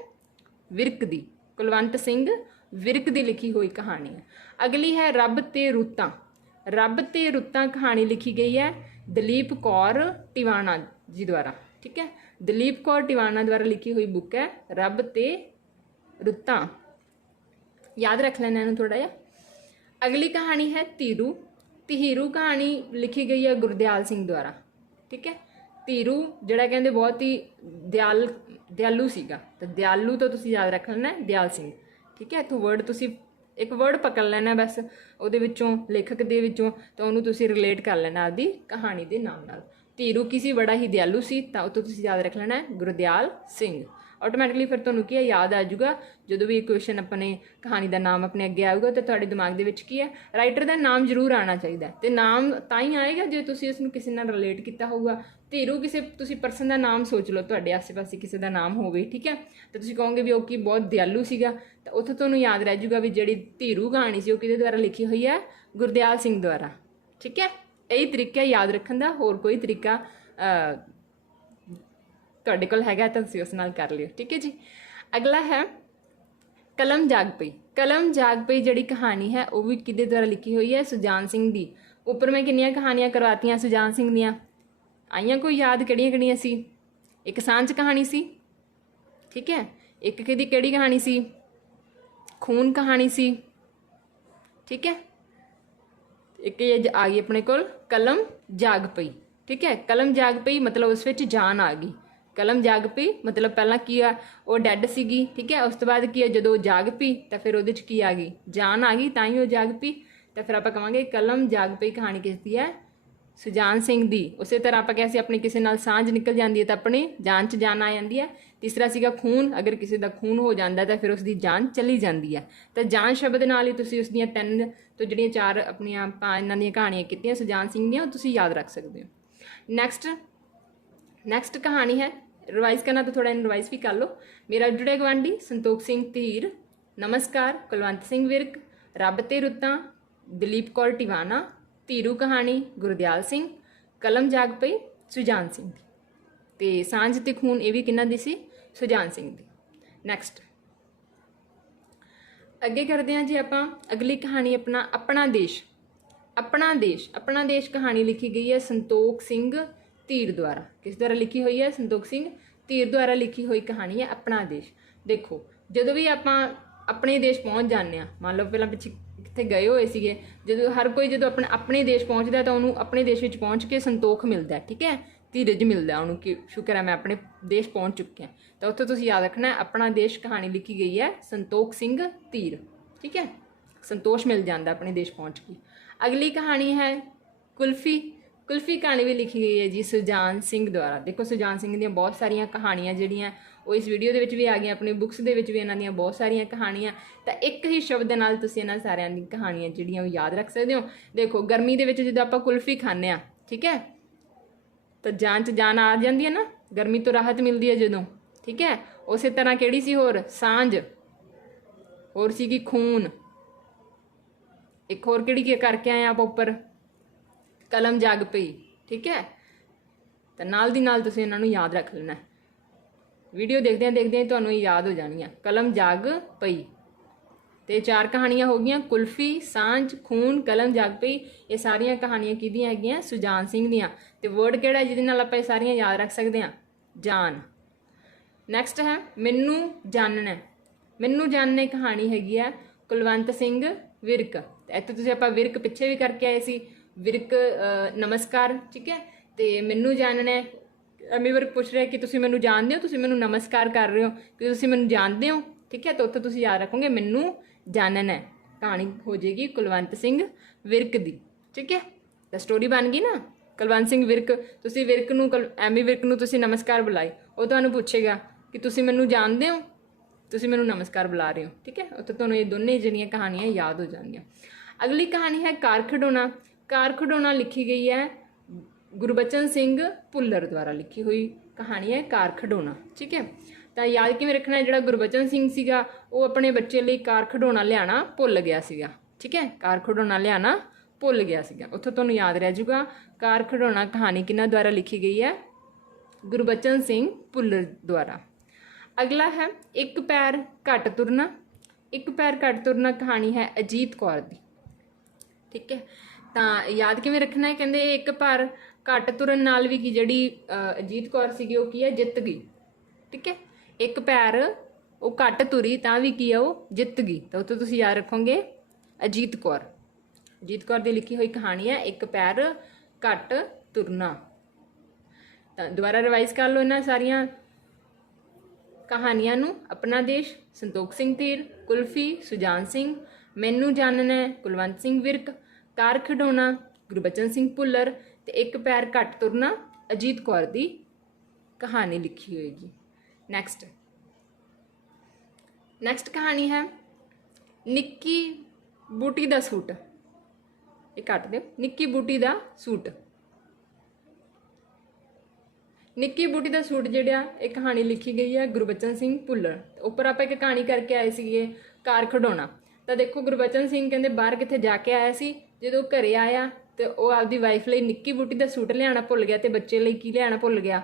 ਵਿਰਕ ਦੀ, ਕੁਲਵੰਤ ਸਿੰਘ ਵਿਰਕ ਦੀ ਲਿਖੀ ਹੋਈ ਕਹਾਣੀ ਹੈ। ਅਗਲੀ ਹੈ ਰੱਬ ਤੇ ਰੁੱਤਾਂ। ਰੱਬ ਤੇ ਰੁੱਤਾਂ ਕਹਾਣੀ ਲਿਖੀ ਗਈ ਹੈ ਦਲੀਪ ਕੌਰ ਟਿਵਾਣਾ ਜੀ ਦੁਆਰਾ। ਠੀਕ ਹੈ, ਦਲੀਪ ਕੌਰ ਟਿਵਾਣਾ ਦੁਆਰਾ ਲਿਖੀ ਹੋਈ ਬੁੱਕ ਹੈ ਰੱਬ ਤੇ ਰੁੱਤਾਂ। ਯਾਦ ਰੱਖ ਲੈਣਾ ਇਹਨੂੰ ਥੋੜਾ ਜਿਹਾ। ਅਗਲੀ ਕਹਾਣੀ ਹੈ ਧੀਰੂ। ਧੀਰੂ ਕਹਾਣੀ ਲਿਖੀ ਗਈ ਹੈ ਗੁਰਦਿਆਲ ਸਿੰਘ ਦੁਆਰਾ। ਠੀਕ ਹੈ, ਧੀਰੂ ਜਿਹੜਾ ਕਹਿੰਦੇ ਬਹੁਤ ਹੀ ਦਿਆਲੂ ਸੀਗਾ, ਤਾਂ ਦਿਆਲੂ ਤੋਂ ਤੁਸੀਂ ਯਾਦ ਰੱਖ ਲੈਣਾ ਦਿਆਲ ਸਿੰਘ। ਠੀਕ ਹੈ, ਇੱਥੋਂ ਵਰਡ ਤੁਸੀਂ ਇੱਕ ਵਰਡ ਪਕੜ ਲੈਣਾ ਬਸ ਉਹਦੇ ਵਿੱਚੋਂ, ਲੇਖਕ ਦੇ ਵਿੱਚੋਂ, ਤਾਂ ਉਹਨੂੰ ਤੁਸੀਂ ਰਿਲੇਟ ਕਰ ਲੈਣਾ ਆਪਦੀ ਕਹਾਣੀ ਦੇ ਨਾਮ ਨਾਲ। ਧੀਰੂ ਕਿਸੇ ਬੜਾ ਹੀ ਦਿਆਲੂ ਸੀ, ਤਾਂ ਉੱਥੋਂ ਤੁਸੀਂ ਯਾਦ ਰੱਖ ਲੈਣਾ ਗੁਰਦਿਆਲ ਸਿੰਘ। ਆਟੋਮੈਟਿਕਲੀ ਫਿਰ ਤੁਹਾਨੂੰ ਕੀ ਹੈ ਯਾਦ ਆ ਜਾਊਗਾ। ਜਦੋਂ ਵੀ ਇਹ ਕੁਐਸਚਨ ਆਪਣੇ ਕਹਾਣੀ ਦਾ ਨਾਮ ਆਪਣੇ ਅੱਗੇ ਆਊਗਾ ਤਾਂ ਤੁਹਾਡੇ ਦਿਮਾਗ ਦੇ ਵਿੱਚ ਕੀ ਹੈ ਰਾਈਟਰ ਦਾ ਨਾਮ ਜ਼ਰੂਰ ਆਉਣਾ ਚਾਹੀਦਾ। ਅਤੇ ਨਾਮ ਤਾਂ ਹੀ ਆਏਗਾ ਜੇ ਤੁਸੀਂ ਉਸਨੂੰ ਕਿਸੇ ਨਾਲ ਰਿਲੇਟ ਕੀਤਾ ਹੋਊਗਾ। ਧੀਰੂ ਕਿਸੇ ਤੁਸੀਂ ਪਰਸਨ ਦਾ ਨਾਮ ਸੋਚ ਲਓ, ਤੁਹਾਡੇ ਆਸੇ ਪਾਸੇ ਕਿਸੇ ਦਾ ਨਾਮ ਹੋਵੇ। ਠੀਕ ਹੈ, ਤਾਂ ਤੁਸੀਂ ਕਹੋਗੇ ਵੀ ਉਹ ਕੀ ਬਹੁਤ ਦਿਆਲੂ ਸੀਗਾ, ਤਾਂ ਉੱਥੋਂ ਤੁਹਾਨੂੰ ਯਾਦ ਰਹਿ ਜਾਊਗਾ ਵੀ ਜਿਹੜੀ ਧੀਰੂ ਕਹਾਣੀ ਸੀ ਉਹ ਕਿਹਦੇ ਦੁਆਰਾ ਲਿਖੀ ਹੋਈ ਹੈ? ਗੁਰਦਿਆਲ ਸਿੰਘ ਦੁਆਰਾ। ਠੀਕ ਹੈ, ਇਹੀ ਤਰੀਕਾ ਯਾਦ ਰੱਖਣ ਦਾ, ਹੋਰ ਕੋਈ ਤਰੀਕਾ ਤੁਹਾਡੇ ਕੋਲ ਹੈਗਾ ਤਾਂ ਤੁਸੀਂ ਉਸ ਨਾਲ ਕਰ ਲਿਓ। ਠੀਕ ਹੈ ਜੀ। ਅਗਲਾ ਹੈ ਕਲਮ ਜਾਗ ਪਈ। ਕਲਮ ਜਾਗ ਪਈ ਜਿਹੜੀ ਕਹਾਣੀ ਹੈ ਉਹ ਵੀ ਕਿਹਦੇ ਦੁਆਰਾ ਲਿਖੀ ਹੋਈ ਹੈ? ਸੁਜਾਨ ਸਿੰਘ ਦੀ। ਉੱਪਰ ਮੈਂ ਕਿੰਨੀਆਂ ਕਹਾਣੀਆਂ ਕਰਵਾਤੀਆਂ ਸੁਜਾਨ ਸਿੰਘ ਦੀਆਂ, ਆਈਆਂ ਕੋਈ ਯਾਦ ਕਿਹੜੀਆਂ ਕਿਹੜੀਆਂ ਸੀ? ਇੱਕ ਸਾਂਝ ਕਹਾਣੀ ਸੀ। ਠੀਕ ਹੈ, ਇੱਕ ਕਿਹਦੀ ਕਿਹੜੀ ਕਹਾਣੀ ਸੀ? ਖੂਨ ਕਹਾਣੀ ਸੀ। ਠੀਕ ਹੈ, ਇੱਕ ਇਹ ਆ ਗਈ ਆਪਣੇ ਕੋਲ ਕਲਮ ਜਾਗ ਪਈ। ਠੀਕ ਹੈ, ਕਲਮ ਜਾਗ ਪਈ ਮਤਲਬ ਉਸ ਵਿੱਚ ਜਾਨ ਆ ਗਈ। ਕਲਮ ਜਾਗ ਪਈ ਮਤਲਬ ਪਹਿਲਾਂ ਕੀ ਆ ਉਹ ਡੈੱਡ ਸੀਗੀ। ਠੀਕ ਹੈ, ਉਸ ਤੋਂ ਬਾਅਦ ਕੀ ਆ ਜਦੋਂ ਜਾਗ ਪਈ ਤਾਂ ਫਿਰ ਉਹਦੇ 'ਚ ਕੀ ਆ ਗਈ? ਜਾਨ ਆ ਗਈ, ਤਾਂ ਹੀ ਉਹ ਜਾਗ ਪਈ। ਤਾਂ ਫਿਰ ਆਪਾਂ ਕਹਾਂਗੇ ਕਲਮ ਜਾਗ ਪਈ ਕਹਾਣੀ ਕਿਸ ਦੀ ਹੈ? ਸੁਜਾਨ ਸਿੰਘ ਦੀ। ਉਸੇ ਤਰ੍ਹਾਂ ਆਪਾਂ ਕਿਹਾ ਸੀ ਆਪਣੀ ਕਿਸੇ ਨਾਲ ਸਾਂਝ ਨਿਕਲ ਜਾਂਦੀ ਹੈ ਤਾਂ ਆਪਣੀ ਜਾਨ 'ਚ ਜਾਨ ਆ ਜਾਂਦੀ ਹੈ। ਤੀਸਰਾ ਸੀਗਾ ਖੂਨ, ਅਗਰ ਕਿਸੇ ਦਾ ਖੂਨ ਹੋ ਜਾਂਦਾ ਤਾਂ ਫਿਰ ਉਸ ਦੀ ਜਾਨ ਚਲੀ ਜਾਂਦੀ ਹੈ। ਤਾਂ ਜਾਨ ਸ਼ਬਦ ਨਾਲ ਹੀ ਤੁਸੀਂ ਉਸ ਦੀਆਂ 3 ਤੋਂ ਜਿਹੜੀਆਂ 4 ਆਪਣੀਆਂ ਆਪਾਂ ਇਹਨਾਂ ਦੀਆਂ ਕਹਾਣੀਆਂ ਕੀਤੀਆਂ ਸੁਜਾਨ ਸਿੰਘ ਦੀਆਂ, ਉਹ ਤੁਸੀਂ ਯਾਦ ਰੱਖ ਸਕਦੇ ਹੋ। ਨੈਕਸਟ ਕਹਾਣੀ ਹੈ, ਰਿਵਾਈਜ਼ ਕਰਨਾ ਤਾਂ ਥੋੜਾ ਰਿਵਾਈਜ਼ ਵੀ ਕਰ ਲਓ। ਮੇਰਾ ਜੁੜਿਆ ਗਵਾਂਢੀ, ਸੰਤੋਖ ਸਿੰਘ ਧੀਰ, ਨਮਸਕਾਰ, ਕੁਲਵੰਤ ਸਿੰਘ ਵਿਰਕ, ਰੱਬ ਤੇ ਰੁੱਤਾਂ, ਦਲੀਪ ਕੌਰ ਟਿਵਾਣਾ, ਧੀਰੂ ਕਹਾਣੀ ਗੁਰਦਿਆਲ ਸਿੰਘ, ਕਲਮ ਜਾਗ ਪਈ ਸੁਜਾਨ ਸਿੰਘ ਦੀ, ਤੇ ਸਾਂਝ ਤੇ ਖੂਨ ਇਹ ਵੀ ਕਿਹਨਾਂ ਦੀ ਸੀ? ਸੁਜਾਨ ਸਿੰਘ ਦੀ। ਨੈਕਸਟ ਅੱਗੇ ਕਰਦੇ ਹਾਂ ਜੀ ਆਪਾਂ ਅਗਲੀ ਕਹਾਣੀ ਆਪਣਾ ਦੇਸ਼। ਆਪਣਾ ਦੇਸ਼ ਕਹਾਣੀ ਲਿਖੀ ਗਈ ਹੈ ਸੰਤੋਖ ਸਿੰਘ ਧੀਰ ਦੁਆਰਾ। ਕਿਸ ਦੁਆਰਾ ਲਿਖੀ ਹੋਈ ਹੈ? ਸੰਤੋਖ ਸਿੰਘ ਧੀਰ ਦੁਆਰਾ ਲਿਖੀ ਹੋਈ ਕਹਾਣੀ ਹੈ ਆਪਣਾ ਦੇਸ਼। ਦੇਖੋ ਜਦੋਂ ਵੀ ਆਪਾਂ ਆਪਣੇ ਦੇਸ਼ ਪਹੁੰਚ ਜਾਂਦੇ ਹਾਂ, ਮੰਨ ਲਓ ਪਹਿਲਾਂ ਪਿੱਛੇ ਕਿੱਥੇ ਗਏ ਹੋਏ ਸੀਗੇ, ਜਦੋਂ ਹਰ ਕੋਈ ਜਦੋਂ ਆਪਣੇ ਦੇਸ਼ ਪਹੁੰਚਦਾ ਤਾਂ ਉਹਨੂੰ ਆਪਣੇ ਦੇਸ਼ ਵਿੱਚ ਪਹੁੰਚ ਕੇ ਸੰਤੋਖ ਮਿਲਦਾ। ਠੀਕ ਹੈ, ਧੀਰਜ ਮਿਲਦਾ ਉਹਨੂੰ ਕਿ ਸ਼ੁਕਰ ਹੈ ਮੈਂ ਆਪਣੇ ਦੇਸ਼ ਪਹੁੰਚ ਚੁੱਕਿਆ। ਤਾਂ ਉੱਥੇ ਤੁਸੀਂ ਯਾਦ ਰੱਖਣਾ ਆਪਣਾ ਦੇਸ਼ ਕਹਾਣੀ ਲਿਖੀ ਗਈ ਹੈ ਸੰਤੋਖ ਸਿੰਘ ਧੀਰ। ਠੀਕ ਹੈ, ਸੰਤੋਸ਼ ਮਿਲ ਜਾਂਦਾ ਆਪਣੇ ਦੇਸ਼ ਪਹੁੰਚ ਕੇ। ਅਗਲੀ ਕਹਾਣੀ ਹੈ ਕੁਲਫੀ ਕਹਾਣੀ ਵੀ ਲਿਖੀ ਗਈ ਹੈ ਜੀ ਸੁਜਾਨ ਸਿੰਘ ਦੁਆਰਾ। ਦੇਖੋ ਸੁਜਾਨ ਸਿੰਘ ਦੀਆਂ ਬਹੁਤ ਸਾਰੀਆਂ ਕਹਾਣੀਆਂ ਜਿਹੜੀਆਂ ਉਹ ਇਸ ਵੀਡੀਓ ਦੇ ਵਿੱਚ ਵੀ ਆ ਗਈਆਂ, ਆਪਣੀ ਬੁੱਕਸ ਦੇ ਵਿੱਚ ਵੀ ਇਹਨਾਂ ਦੀਆਂ ਬਹੁਤ ਸਾਰੀਆਂ ਕਹਾਣੀਆਂ। ਤਾਂ ਇੱਕ ਹੀ ਸ਼ਬਦ ਨਾਲ ਤੁਸੀਂ ਇਹਨਾਂ ਸਾਰਿਆਂ ਦੀ ਕਹਾਣੀਆਂ ਜਿਹੜੀਆਂ ਉਹ ਯਾਦ ਰੱਖ ਸਕਦੇ ਹੋ। ਦੇਖੋ ਗਰਮੀ ਦੇ ਵਿੱਚ ਜਦੋਂ ਆਪਾਂ ਕੁਲਫੀ ਖਾਂਦੇ ਹਾਂ, ਠੀਕ ਹੈ, ਤਾਂ ਜਾਨ 'ਚ ਜਾਨ ਆ ਜਾਂਦੀ ਹੈ ਨਾ, ਗਰਮੀ ਤੋਂ ਰਾਹਤ ਮਿਲਦੀ ਹੈ ਜਦੋਂ। ਠੀਕ ਹੈ, ਉਸੇ ਤਰ੍ਹਾਂ ਕਿਹੜੀ ਸੀ ਹੋਰ? ਸਾਂਝ, ਹੋਰ ਸੀਗੀ ਖੂਨ, ਇੱਕ ਹੋਰ ਕਿਹੜੀ ਕਰਕੇ ਆਏ ਆਪਾਂ ਉੱਪਰ? ਕਲਮ ਜਾਗ ਪਈ। ਠੀਕ ਹੈ, ਤਾਂ ਨਾਲ ਦੀ ਨਾਲ ਤੁਸੀਂ ਇਹਨਾਂ ਨੂੰ ਯਾਦ ਰੱਖ ਲੈਣਾ। ਵੀਡੀਓ ਦੇਖਦਿਆਂ ਤੁਹਾਨੂੰ ਯਾਦ ਹੋ ਜਾਣੀਆਂ। ਕਲਮ ਜਾਗ ਪਈ ਤੇ 4 ਕਹਾਣੀਆਂ ਹੋ ਗਈਆਂ, ਕੁਲਫੀ, ਸਾਂਝ, ਖੂਨ, ਕਲਮ ਜਾਗ ਪਈ। ਇਹ ਸਾਰੀਆਂ ਕਹਾਣੀਆਂ ਕਿਹਦੀਆਂ ਹੈਗੀਆਂ? ਸੁਜਾਨ ਸਿੰਘ ਦੀਆਂ। ਤੇ ਵਰਡ ਕਿਹੜਾ ਜਿਹਦੇ ਨਾਲ ਆਪਾਂ ਇਹ ਸਾਰੀਆਂ ਯਾਦ ਰੱਖ ਸਕਦੇ ਹਾਂ? ਜਾਨ। ਨੈਕਸਟ ਹੈ ਮੈਨੂੰ ਜਾਣਨਾ ਕਹਾਣੀ ਹੈਗੀ ਆ ਕੁਲਵੰਤ ਸਿੰਘ ਵਿਰਕ। ਇੱਥੇ ਤੁਸੀਂ ਆਪਾਂ ਵਿਰਕ ਪਿੱਛੇ ਵੀ ਕਰਕੇ ਆਏ ਸੀ, ਵਿਰਕ ਨਮਸਕਾਰ। ਠੀਕ ਹੈ, ਤੇ ਮੈਨੂੰ ਜਾਣਨਾ ਐਮੀ ਵਿਰਕ ਪੁੱਛ ਰਿਹਾ ਕਿ ਤੁਸੀਂ ਮੈਨੂੰ ਜਾਣਦੇ ਹੋ, ਤੁਸੀਂ ਮੈਨੂੰ ਨਮਸਕਾਰ ਕਰ ਰਹੇ ਹੋ ਕਿ ਤੁਸੀਂ ਮੈਨੂੰ ਜਾਣਦੇ ਹੋ। ਠੀਕ ਹੈ, ਤਾਂ ਉੱਥੇ ਤੁਸੀਂ ਯਾਦ ਰੱਖੋਗੇ ਮੈਨੂੰ ਜਾਣਨਾ। ਕਹਾਣੀ ਹੋ ਜਾਏਗੀ ਕੁਲਵੰਤ ਸਿੰਘ ਵਿਰਕ ਦੀ। ਠੀਕ ਹੈ, ਤਾਂ ਸਟੋਰੀ ਬਣ ਗਈ ਨਾ। ਕੁਲਵੰਤ ਸਿੰਘ ਵਿਰਕ, ਤੁਸੀਂ ਐਮੀ ਵਿਰਕ ਨੂੰ ਤੁਸੀਂ ਨਮਸਕਾਰ ਬੁਲਾਏ, ਉਹ ਤੁਹਾਨੂੰ ਪੁੱਛੇਗਾ ਕਿ ਤੁਸੀਂ ਮੈਨੂੰ ਜਾਣਦੇ ਹੋ। ਤੁਸੀਂ ਮੈਨੂੰ ਨਮਸਕਾਰ ਬੁਲਾ ਰਹੇ ਹੋ, ਠੀਕ ਹੈ। ਉੱਥੇ ਤੁਹਾਨੂੰ ਇਹ ਦੋਨੇ ਜਿਹੜੀਆਂ ਕਹਾਣੀਆਂ ਯਾਦ ਹੋ ਜਾਣਗੀਆਂ। ਅਗਲੀ ਕਹਾਣੀ ਹੈ ਕਾਰ ਖਿਡੌਣਾ। ਕਾਰ ਖਿਡੌਣਾ ਲਿਖੀ ਗਈ ਹੈ ਗੁਰਬਚਨ ਸਿੰਘ ਭੁੱਲਰ ਦੁਆਰਾ ਲਿਖੀ ਹੋਈ ਕਹਾਣੀ ਹੈ ਕਾਰ ਖਿਡੌਣਾ, ਠੀਕ ਹੈ। ਤਾਂ ਯਾਦ ਕਿਵੇਂ ਰੱਖਣਾ ਹੈ, ਜਿਹੜਾ ਗੁਰਬਚਨ ਸਿੰਘ ਸੀਗਾ ਉਹ ਆਪਣੇ ਬੱਚੇ ਲਈ ਕਾਰ ਖਿਡੌਣਾ ਲਿਆਉਣਾ ਭੁੱਲ ਗਿਆ ਸੀਗਾ, ਠੀਕ ਹੈ। ਕਾਰ ਖਿਡੌਣਾ ਲਿਆਉਣਾ ਭੁੱਲ ਗਿਆ ਸੀਗਾ, ਉੱਥੋਂ ਤੁਹਾਨੂੰ ਯਾਦ ਰਹਿ ਜਾਊਗਾ। ਕਾਰ ਖਿਡੌਣਾ ਕਹਾਣੀ ਕਿਹਨਾਂ ਦੁਆਰਾ ਲਿਖੀ ਗਈ ਹੈ? ਗੁਰਬਚਨ ਸਿੰਘ ਭੁੱਲਰ ਦੁਆਰਾ। ਅਗਲਾ ਹੈ ਇੱਕ ਪੈਰ ਘੱਟ ਤੁਰਨਾ। ਇੱਕ ਪੈਰ ਘੱਟ ਤੁਰਨਾ ਕਹਾਣੀ ਹੈ ਅਜੀਤ ਕੌਰ ਦੀ, ਠੀਕ ਹੈ। ਤਾਂ ਯਾਦ ਕਿਵੇਂ ਰੱਖਣਾ ਹੈ? ਕਹਿੰਦੇ ਇੱਕ ਪੈਰ ਘੱਟ ਤੁਰਨ ਨਾਲ ਵੀ ਕੀ ਜਿਹੜੀ ਅਜੀਤ ਕੌਰ ਸੀਗੀ ਉਹ ਕੀ ਹੈ? ਜਿੱਤ ਗਈ, ਠੀਕ ਹੈ। ਇੱਕ ਪੈਰ ਉਹ ਘੱਟ ਤੁਰੀ ਤਾਂ ਵੀ ਕੀ ਹੈ? ਉਹ ਜਿੱਤ ਗਈ। ਤਾਂ ਉੱਥੇ ਤੁਸੀਂ ਯਾਦ ਰੱਖੋਗੇ ਅਜੀਤ ਕੌਰ। ਅਜੀਤ ਕੌਰ ਦੀ ਲਿਖੀ ਹੋਈ ਕਹਾਣੀ ਹੈ ਇੱਕ ਪੈਰ ਘੱਟ ਤੁਰਨਾ। ਤਾਂ ਦੁਬਾਰਾ ਰਿਵਾਈਜ਼ ਕਰ ਲਓ ਇਹਨਾਂ ਸਾਰੀਆਂ ਕਹਾਣੀਆਂ ਨੂੰ। ਆਪਣਾ ਦੇਸ਼ ਸੰਤੋਖ ਸਿੰਘ ਧੀਰ, ਕੁਲਫੀ ਸੁਜਾਨ ਸਿੰਘ, ਮੈਨੂੰ ਜਾਣਨਾ ਕੁਲਵੰਤ ਸਿੰਘ ਵਿਰਕ, ਕਾਰ ਖਿਡੌਣਾ ਗੁਰਬਚਨ ਸਿੰਘ ਭੁੱਲਰ ਤੇ ਇੱਕ ਪੈਰ ਘੱਟ ਤੁਰਨਾ ਅਜੀਤ ਕੌਰ ਦੀ ਕਹਾਣੀ ਲਿਖੀ ਹੋਏਗੀ। ਨੈਕਸਟ ਕਹਾਣੀ ਹੈ ਨਿੱਕੀ ਬੂਟੀ ਦਾ ਸੂਟ। ਇਹ ਕੱਟ ਦਿਓ, ਨਿੱਕੀ ਬੂਟੀ ਦਾ ਸੂਟ। ਨਿੱਕੀ ਬੂਟੀ ਦਾ ਸੂਟ ਜਿਹੜਾ ਇਹ ਕਹਾਣੀ ਲਿਖੀ ਗਈ ਹੈ ਗੁਰਬਚਨ ਸਿੰਘ ਭੁੱਲਰ। ਉੱਪਰ ਆਪਾਂ ਇੱਕ ਕਹਾਣੀ ਕਰਕੇ ਆਏ ਸੀਗੇ ਕਾਰ ਖਿਡੌਣਾ। ਤਾਂ ਦੇਖੋ ਗੁਰਬਚਨ ਸਿੰਘ ਕਹਿੰਦੇ ਬਾਹਰ ਕਿੱਥੇ ਜਾ ਕੇ ਆਇਆ ਸੀ, ਜਦੋਂ ਘਰੇ ਆਇਆ ਤੇ ਉਹ ਆਪਦੀ ਵਾਈਫ ਲਈ ਨਿੱਕੀ ਬੂਟੀ ਦਾ ਸੂਟ ਲਿਆਉਣਾ ਭੁੱਲ ਗਿਆ ਤੇ ਬੱਚੇ ਲਈ ਕੀ ਲਿਆਉਣਾ ਭੁੱਲ ਗਿਆ?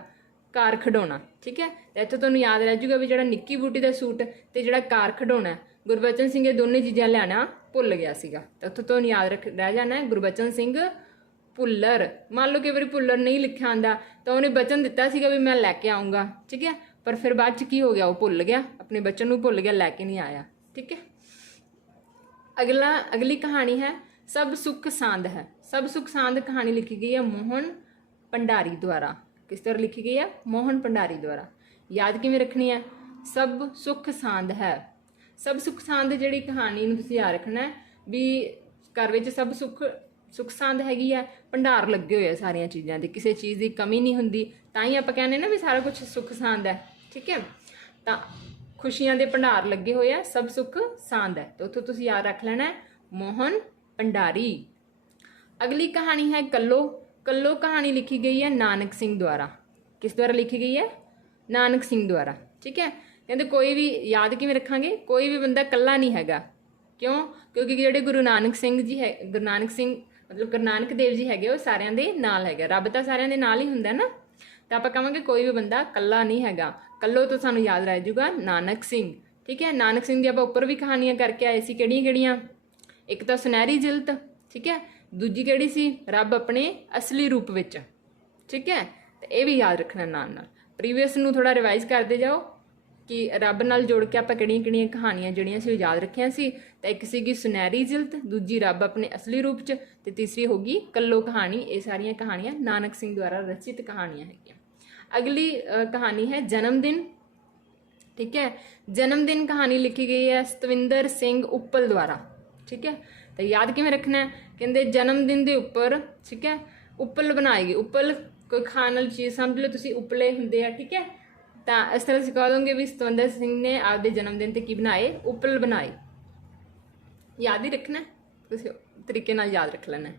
ਕਾਰ ਖਿਡੌਣਾ, ਠੀਕ ਹੈ। ਤੇ ਇੱਥੇ ਤੁਹਾਨੂੰ ਯਾਦ ਰਹਿ ਜਾਊਗਾ ਵੀ ਜਿਹੜਾ ਨਿੱਕੀ ਬੂਟੀ ਦਾ ਸੂਟ ਤੇ ਜਿਹੜਾ ਕਾਰ ਖਿਡੌਣਾ ਗੁਰਬਚਨ ਸਿੰਘ ਇਹ ਦੋਨੇ ਚੀਜ਼ਾਂ ਲਿਆਉਣਾ ਭੁੱਲ ਗਿਆ ਸੀਗਾ। ਤਾਂ ਉੱਥੇ ਤੁਹਾਨੂੰ ਯਾਦ ਰਹਿ ਜਾਣਾ ਹੈ ਗੁਰਬਚਨ ਸਿੰਘ ਭੁੱਲਰ। ਮੰਨ ਲਓ ਕਈ ਵਾਰੀ ਭੁੱਲਰ ਨਹੀਂ ਲਿਖਿਆ ਆਉਂਦਾ ਤਾਂ ਉਹਨੇ ਬਚਨ ਦਿੱਤਾ ਸੀਗਾ ਵੀ ਮੈਂ ਲੈ ਕੇ ਆਉਂਗਾ, ਠੀਕ ਹੈ। ਪਰ ਫਿਰ ਬਾਅਦ 'ਚ ਕੀ ਹੋ ਗਿਆ? ਉਹ ਭੁੱਲ ਗਿਆ, ਆਪਣੇ ਬਚਨ ਨੂੰ ਭੁੱਲ ਗਿਆ, ਲੈ ਕੇ ਨਹੀਂ ਆਇਆ, ਠੀਕ ਹੈ। ਅਗਲੀ ਕਹਾਣੀ ਹੈ ਸਭ ਸੁੱਖ ਸਾਂਦ ਹੈ। ਸਭ ਸੁੱਖ ਸਾਂਦ ਕਹਾਣੀ ਲਿਖੀ ਗਈ ਹੈ ਮੋਹਨ ਭੰਡਾਰੀ ਦੁਆਰਾ। ਕਿਸ ਤਰ੍ਹਾਂ ਲਿਖੀ ਗਈ ਹੈ? ਮੋਹਨ ਭੰਡਾਰੀ ਦੁਆਰਾ। ਯਾਦ ਕਿਵੇਂ ਰੱਖਣੀ ਹੈ? ਸਭ ਸੁੱਖ ਸਾਂਦ ਹੈ। ਸਭ ਸੁੱਖ ਸਾਂਦ ਜਿਹੜੀ ਕਹਾਣੀ ਨੂੰ ਤੁਸੀਂ ਯਾਦ ਰੱਖਣਾ ਵੀ ਘਰ ਵਿੱਚ ਸਭ ਸੁੱਖ ਸਾਂਦ ਹੈਗੀ ਆ, ਭੰਡਾਰ ਲੱਗੇ ਹੋਏ ਆ ਸਾਰੀਆਂ ਚੀਜ਼ਾਂ ਦੇ, ਕਿਸੇ ਚੀਜ਼ ਦੀ ਕਮੀ ਨਹੀਂ ਹੁੰਦੀ। ਤਾਂ ਹੀ ਆਪਾਂ ਕਹਿੰਦੇ ਨਾ ਵੀ ਸਾਰਾ ਕੁਝ ਸੁੱਖ ਸਾਂਦ ਹੈ, ਠੀਕ ਹੈ। ਤਾਂ ਖੁਸ਼ੀਆਂ ਦੇ ਭੰਡਾਰ ਲੱਗੇ ਹੋਏ ਆ, ਸਭ ਸੁੱਖ ਸਾਂਦ ਹੈ। ਤਾਂ ਉੱਥੋਂ ਤੁਸੀਂ ਯਾਦ ਰੱਖ ਲੈਣਾ ਮੋਹਨ ਭੰਡਾਰੀ। ਅਗਲੀ ਕਹਾਣੀ ਹੈ ਕੱਲੋ। ਕੱਲੋ ਕਹਾਣੀ ਲਿਖੀ ਗਈ ਹੈ ਨਾਨਕ ਸਿੰਘ ਦੁਆਰਾ। ਕਿਸ ਦੁਆਰਾ ਲਿਖੀ ਗਈ ਹੈ? ਨਾਨਕ ਸਿੰਘ ਦੁਆਰਾ, ਠੀਕ ਹੈ। ਕਹਿੰਦੇ ਕੋਈ ਵੀ ਯਾਦ ਕਿਵੇਂ ਰੱਖਾਂਗੇ? ਕੋਈ ਵੀ ਬੰਦਾ ਇਕੱਲਾ ਨਹੀਂ ਹੈਗਾ। ਕਿਉਂ? ਕਿਉਂਕਿ ਜਿਹੜੇ ਗੁਰੂ ਨਾਨਕ ਸਿੰਘ ਜੀ ਹੈ, ਗੁਰੂ ਨਾਨਕ ਸਿੰਘ ਮਤਲਬ ਗੁਰੂ ਨਾਨਕ ਦੇਵ ਜੀ ਹੈਗੇ ਉਹ ਸਾਰਿਆਂ ਦੇ ਨਾਲ ਹੈਗਾ। ਰੱਬ ਤਾਂ ਸਾਰਿਆਂ ਦੇ ਨਾਲ ਹੀ ਹੁੰਦਾ ਨਾ। ਤਾਂ ਆਪਾਂ ਕਹਾਂਗੇ ਕੋਈ ਵੀ ਬੰਦਾ ਇਕੱਲਾ ਨਹੀਂ ਹੈਗਾ। ਕੱਲੋ ਤੋਂ ਸਾਨੂੰ ਯਾਦ ਰਹਿ ਜਾਊਗਾ ਨਾਨਕ ਸਿੰਘ, ਠੀਕ ਹੈ। ਨਾਨਕ ਸਿੰਘ ਦੀ ਆਪਾਂ ਉੱਪਰ ਵੀ ਕਹਾਣੀਆਂ ਕਰਕੇ ਆਏ ਸੀ, ਕਿਹੜੀਆਂ? ਇੱਕ ਤਾਂ ਸੁਨਹਿਰੀ ਜਿਲਤ, ਠੀਕ ਹੈ। ਦੂਜੀ ਕਿਹੜੀ ਸੀ? ਰੱਬ ਆਪਣੇ ਅਸਲੀ ਰੂਪ ਵਿੱਚ, ਠੀਕ ਹੈ। ਤੇ ਇਹ ਵੀ ਯਾਦ ਰੱਖਣਾ ਨਾਲ ਪ੍ਰੀਵੀਅਸ ਨੂੰ ਥੋੜਾ ਰਿਵਾਈਜ਼ ਕਰਦੇ ਜਾਓ ਕਿ ਰੱਬ ਨਾਲ ਜੋੜ ਕੇ ਆਪਾਂ ਕਿਹੜੀਆਂ ਕਹਾਣੀਆਂ ਜਿਹੜੀਆਂ ਸੀ ਉਹ ਯਾਦ ਰੱਖੀਆਂ ਸੀ। ਤਾਂ ਇੱਕ ਸੀਗੀ ਸੁਨਹਿਰੀ ਜਿਲਤ, ਦੂਜੀ ਰੱਬ ਆਪਣੇ ਅਸਲੀ ਰੂਪ 'ਚ, ਤੇ ਤੀਸਰੀ ਹੋ ਗਈ ਕੱਲੋ ਕਹਾਣੀ। ਇਹ ਸਾਰੀਆਂ ਕਹਾਣੀਆਂ ਨਾਨਕ ਸਿੰਘ ਦੁਆਰਾ ਰਚਿਤ ਕਹਾਣੀਆਂ ਹੈਗੀਆਂ। ਅਗਲੀ ਕਹਾਣੀ ਹੈ ਜਨਮ ਦਿਨ, ਠੀਕ ਹੈ। ਜਨਮ ਦਿਨ ਕਹਾਣੀ ਲਿਖੀ ਗਈ ਹੈ ਸਤਵਿੰਦਰ ਸਿੰਘ ਉੱਪਲ ਦੁਆਰਾ, ਠੀਕ ਹੈ। ਤਾਂ ਯਾਦ ਕਿਵੇਂ ਰੱਖਣਾ? ਕਹਿੰਦੇ ਜਨਮ ਦਿਨ ਦੇ ਉੱਪਰ, ਠੀਕ ਹੈ, ਉੱਪਲ ਬਣਾਈ ਗਈ। ਉੱਪਲ ਕੋਈ ਖਾਣ ਵਾਲੀ ਚੀਜ਼ ਸਮਝ ਲਓ ਤੁਸੀਂ, ਉੱਪਲੇ ਹੁੰਦੇ ਆ, ਠੀਕ ਹੈ। ਤਾਂ ਇਸ ਤਰ੍ਹਾਂ ਸਿਖਾ ਦੋਗੇ ਵੀ ਸਤਵਿੰਦਰ ਸਿੰਘ ਨੇ ਆਪਦੇ ਜਨਮ ਦਿਨ ਤੇ ਕੀ ਬਣਾਏ? ਉੱਪਲ ਬਣਾਏ। ਯਾਦ ਹੀ ਰੱਖਣਾ, ਤੁਸੀਂ ਤਰੀਕੇ ਨਾਲ ਯਾਦ ਰੱਖ ਲੈਣਾ।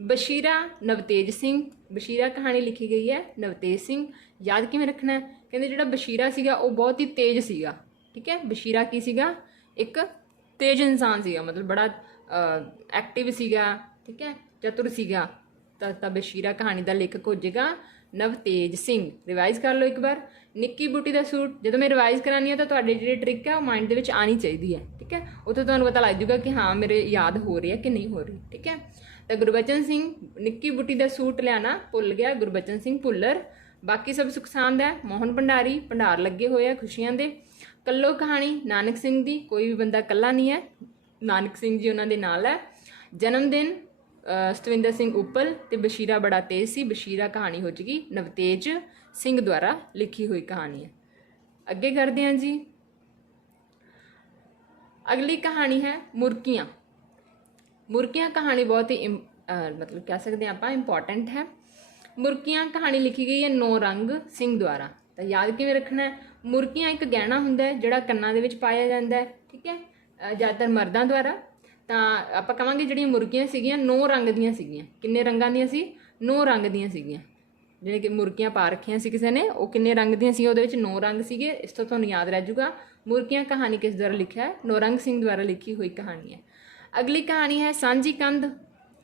ਬਸ਼ੀਰਾ ਨਵਤੇਜ ਸਿੰਘ। ਬਸ਼ੀਰਾ ਕਹਾਣੀ ਲਿਖੀ ਗਈ ਹੈ ਨਵਤੇਜ ਸਿੰਘ। ਯਾਦ ਕਿਵੇਂ ਰੱਖਣਾ? ਕਹਿੰਦੇ ਜਿਹੜਾ ਬਸ਼ੀਰਾ ਸੀਗਾ ਉਹ ਬਹੁਤ ਹੀ ਤੇਜ਼ ਸੀਗਾ, ਠੀਕ ਹੈ। ਬਸ਼ੀਰਾ ਕੀ ਸੀਗਾ? ਇੱਕ ਤੇਜ਼ ਇਨਸਾਨ ਸੀਗਾ, ਮਤਲਬ ਬੜਾ ਐਕਟਿਵ ਸੀਗਾ, ਠੀਕ ਹੈ, ਚਤੁਰ ਸੀਗਾ। ਤਾਂ ਬਸ਼ੀਰਾ ਕਹਾਣੀ ਦਾ ਲੇਖਕ ਹੋ ਜਾਏਗਾ ਨਵਤੇਜ ਸਿੰਘ। ਰਿਵਾਈਜ਼ ਕਰ ਲਓ ਇੱਕ ਵਾਰ। ਨਿੱਕੀ ਬੂਟੀ ਦਾ ਸੂਟ, ਜਦੋਂ ਮੈਂ ਰਿਵਾਈਜ਼ ਕਰਾਨੀ ਆ ਤਾਂ ਤੁਹਾਡੇ ਜਿਹੜੇ ਟ੍ਰਿਕ ਹੈ ਉਹ ਮਾਈਂਡ ਦੇ ਵਿੱਚ ਆਣੀ ਚਾਹੀਦੀ ਹੈ, ਠੀਕ ਹੈ। ਉੱਥੇ ਤੁਹਾਨੂੰ ਪਤਾ ਲੱਗ ਜਾਊਗਾ ਕਿ ਹਾਂ ਮੇਰੇ ਯਾਦ ਹੋ ਰਹੀ ਹੈ ਕਿ ਨਹੀਂ ਹੋ ਰਹੀ, ਠੀਕ ਹੈ। ਤਾਂ ਗੁਰਬਚਨ ਸਿੰਘ ਨਿੱਕੀ ਬੂਟੀ ਦਾ ਸੂਟ ਲਿਆਣਾ ਭੁੱਲ ਗਿਆ, ਗੁਰਬਚਨ ਸਿੰਘ ਭੁੱਲਰ। ਬਾਕੀ ਸਭ ਸੁੱਖ ਸਾਂਦ ਹੈ ਮੋਹਨ ਭੰਡਾਰੀ, ਭੰਡਾਰ ਲੱਗੇ ਹੋਏ ਆ ਖੁਸ਼ੀਆਂ ਦੇ। ਕੱਲੋ ਕਹਾਣੀ ਨਾਨਕ ਸਿੰਘ ਦੀ, ਕੋਈ ਵੀ ਬੰਦਾ ਇਕੱਲਾ ਨਹੀਂ ਹੈ, ਨਾਨਕ ਸਿੰਘ ਜੀ ਉਹਨਾਂ ਦੇ ਨਾਲ ਹੈ। ਜਨਮ ਦਿਨ ਸਤਵਿੰਦਰ ਸਿੰਘ ਉੱਪਲ ਤੇ ਬਸ਼ੀਰਾ ਬੜਾ ਤੇਜ਼ ਸੀ। ਬਸ਼ੀਰਾ ਕਹਾਣੀ ਹੋ ਜਾਏਗੀ ਨਵਤੇਜ ਸਿੰਘ ਦੁਆਰਾ ਲਿਖੀ ਹੋਈ ਕਹਾਣੀ ਹੈ। ਅੱਗੇ ਕਰਦੇ ਹਾਂ ਜੀ। ਅਗਲੀ ਕਹਾਣੀ ਹੈ ਮੁਰਕੀਆਂ। ਮੁਰਕੀਆਂ ਕਹਾਣੀ ਬਹੁਤ ਹੀ ਮਤਲਬ ਕਹਿ ਸਕਦੇ ਹਾਂ ਆਪਾਂ ਇੰਪੋਰਟੈਂਟ ਹੈ। ਮੁਰਕੀਆਂ ਕਹਾਣੀ ਲਿਖੀ ਗਈ ਹੈ ਨੌ ਰੰਗ ਸਿੰਘ ਦੁਆਰਾ। ਤਾਂ ਯਾਦ ਕਿਵੇਂ ਰੱਖਣਾ ਹੈ? ਮੁਰਕੀਆਂ ਇੱਕ ਗਹਿਣਾ ਹੁੰਦਾ ਹੈ ਜਿਹੜਾ ਕੰਨਾਂ ਦੇ ਵਿੱਚ ਪਾਇਆ ਜਾਂਦਾ ਹੈ, ਠੀਕ ਹੈ, ਜ਼ਿਆਦਾਤਰ ਮਰਦਾਂ ਦੁਆਰਾ। ਤਾਂ ਆਪਾਂ ਕਹਾਂਗੇ ਜਿਹੜੀਆਂ ਮੁਰਕੀਆਂ ਸੀਗੀਆਂ 9 ਰੰਗ ਦੀਆਂ ਸੀਗੀਆਂ। ਕਿੰਨੇ ਰੰਗਾਂ ਦੀਆਂ ਸੀ? 9 ਰੰਗ ਦੀਆਂ ਸੀਗੀਆਂ। ਜਿਹੜੇ ਕਿ ਮੁਰਕੀਆਂ ਪਾ ਰੱਖੀਆਂ ਸੀ ਕਿਸੇ ਨੇ, ਉਹ ਕਿੰਨੇ ਰੰਗ ਦੀਆਂ ਸੀ? ਉਹਦੇ ਵਿੱਚ 9 ਰੰਗ ਸੀਗੇ। ਇਸ ਤੋਂ ਤੁਹਾਨੂੰ ਯਾਦ ਰਹਿ ਜਾਊਗਾ ਮੁਰਕੀਆਂ ਕਹਾਣੀ ਕਿਸ ਦੁਆਰਾ ਲਿਖਿਆ ਹੈ? ਨੌਰੰਗ ਸਿੰਘ ਦੁਆਰਾ ਲਿਖੀ ਹੋਈ ਕਹਾਣੀ ਹੈ। ਅਗਲੀ ਕਹਾਣੀ ਹੈ ਸਾਂਝੀ ਕੰਧ,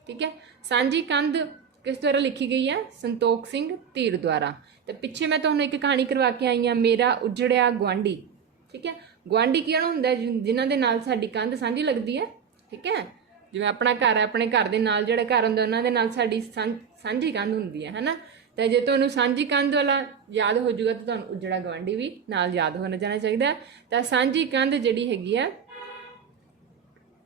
ਠੀਕ ਹੈ। ਸਾਂਝੀ ਕੰਧ ਕਿਸ ਦੁਆਰਾ ਲਿਖੀ ਗਈ ਹੈ? ਸੰਤੋਖ ਸਿੰਘ ਧੀਰ ਦੁਆਰਾ। ਤੇ ਪਿੱਛੇ ਮੈਂ ਤੁਹਾਨੂੰ ਇੱਕ ਕਹਾਣੀ ਕਰਵਾ ਕੇ ਆਈ ਹਾਂ, ਮੇਰਾ ਉਜੜਿਆ ਗੁਆਂਢੀ, ਠੀਕ ਹੈ। ਗੁਆਂਢੀ ਕਿਹੜਾ ਹੁੰਦਾ? ਜਿਨ੍ਹਾਂ ਦੇ ਨਾਲ ਸਾਡੀ ਕੰਧ ਸਾਂਝੀ ਲੱਗਦੀ ਹੈ, ਠੀਕ ਹੈ। ਜਿਵੇਂ ਆਪਣਾ ਘਰ ਹੈ, ਆਪਣੇ ਘਰ ਦੇ ਨਾਲ ਜਿਹੜਾ ਘਰ ਹੁੰਦਾ ਉਹਨਾਂ ਦੇ ਨਾਲ ਸਾਡੀ ਸਾਂਝੀ ਕੰਧ ਹੁੰਦੀ ਹੈ ਨਾ। ਤਾਂ ਜੇ ਤੁਹਾਨੂੰ ਸਾਂਝੀ ਕੰਧ ਵਾਲਾ ਯਾਦ ਹੋ ਜਾਊਗਾ ਤਾਂ ਤੁਹਾਨੂੰ ਉਜੜਾ ਗੁਆਂਢੀ ਵੀ ਨਾਲ ਯਾਦ ਹੋਣਾ ਜਾਣਾ ਚਾਹੀਦਾ। ਤਾਂ ਸਾਂਝੀ ਕੰਧ ਜਿਹੜੀ ਹੈਗੀ ਆ,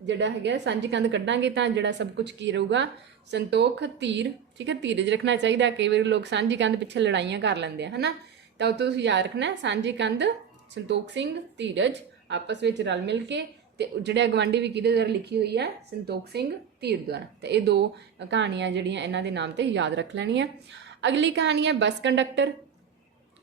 ਜਿਹੜਾ ਹੈਗਾ ਸਾਂਝੀ ਕੰਧ ਕੱਢਾਂਗੇ ਤਾਂ ਜਿਹੜਾ ਸਭ ਕੁਝ ਕੀ ਰਹੂਗਾ? ਸੰਤੋਖ ਧੀਰ, ਠੀਕ ਹੈ। ਧੀਰਜ ਰੱਖਣਾ ਚਾਹੀਦਾ। ਕਈ ਵਾਰੀ ਲੋਕ ਸਾਂਝੀ ਕੰਧ ਪਿੱਛੇ ਲੜਾਈਆਂ ਕਰ ਲੈਂਦੇ ਆ, ਹੈ ਨਾ। ਤਾਂ ਉਹ ਤੁਸੀਂ ਯਾਦ ਰੱਖਣਾ ਸਾਂਝੀ ਕੰਧ, ਸੰਤੋਖ ਸਿੰਘ ਧੀਰਜ ਆਪਸ ਵਿੱਚ ਰਲ ਮਿਲ ਕੇ। ਤੇ ਉਜੜਿਆ ਗਵਾਂਢੀ ਵੀ ਕਿਹਦੇ ਦੁਆਰਾ ਲਿਖੀ ਹੋਈ ਹੈ? ਸੰਤੋਖ ਸਿੰਘ ਧੀਰ ਦੁਆਰਾ। ਤੇ ਇਹ 2 ਕਹਾਣੀਆਂ ਜਿਹੜੀਆਂ ਇਹਨਾਂ ਦੇ ਨਾਮ ਤੇ ਯਾਦ ਰੱਖ ਲੈਣੀਆਂ। ਅਗਲੀ ਕਹਾਣੀ ਹੈ bus conductor.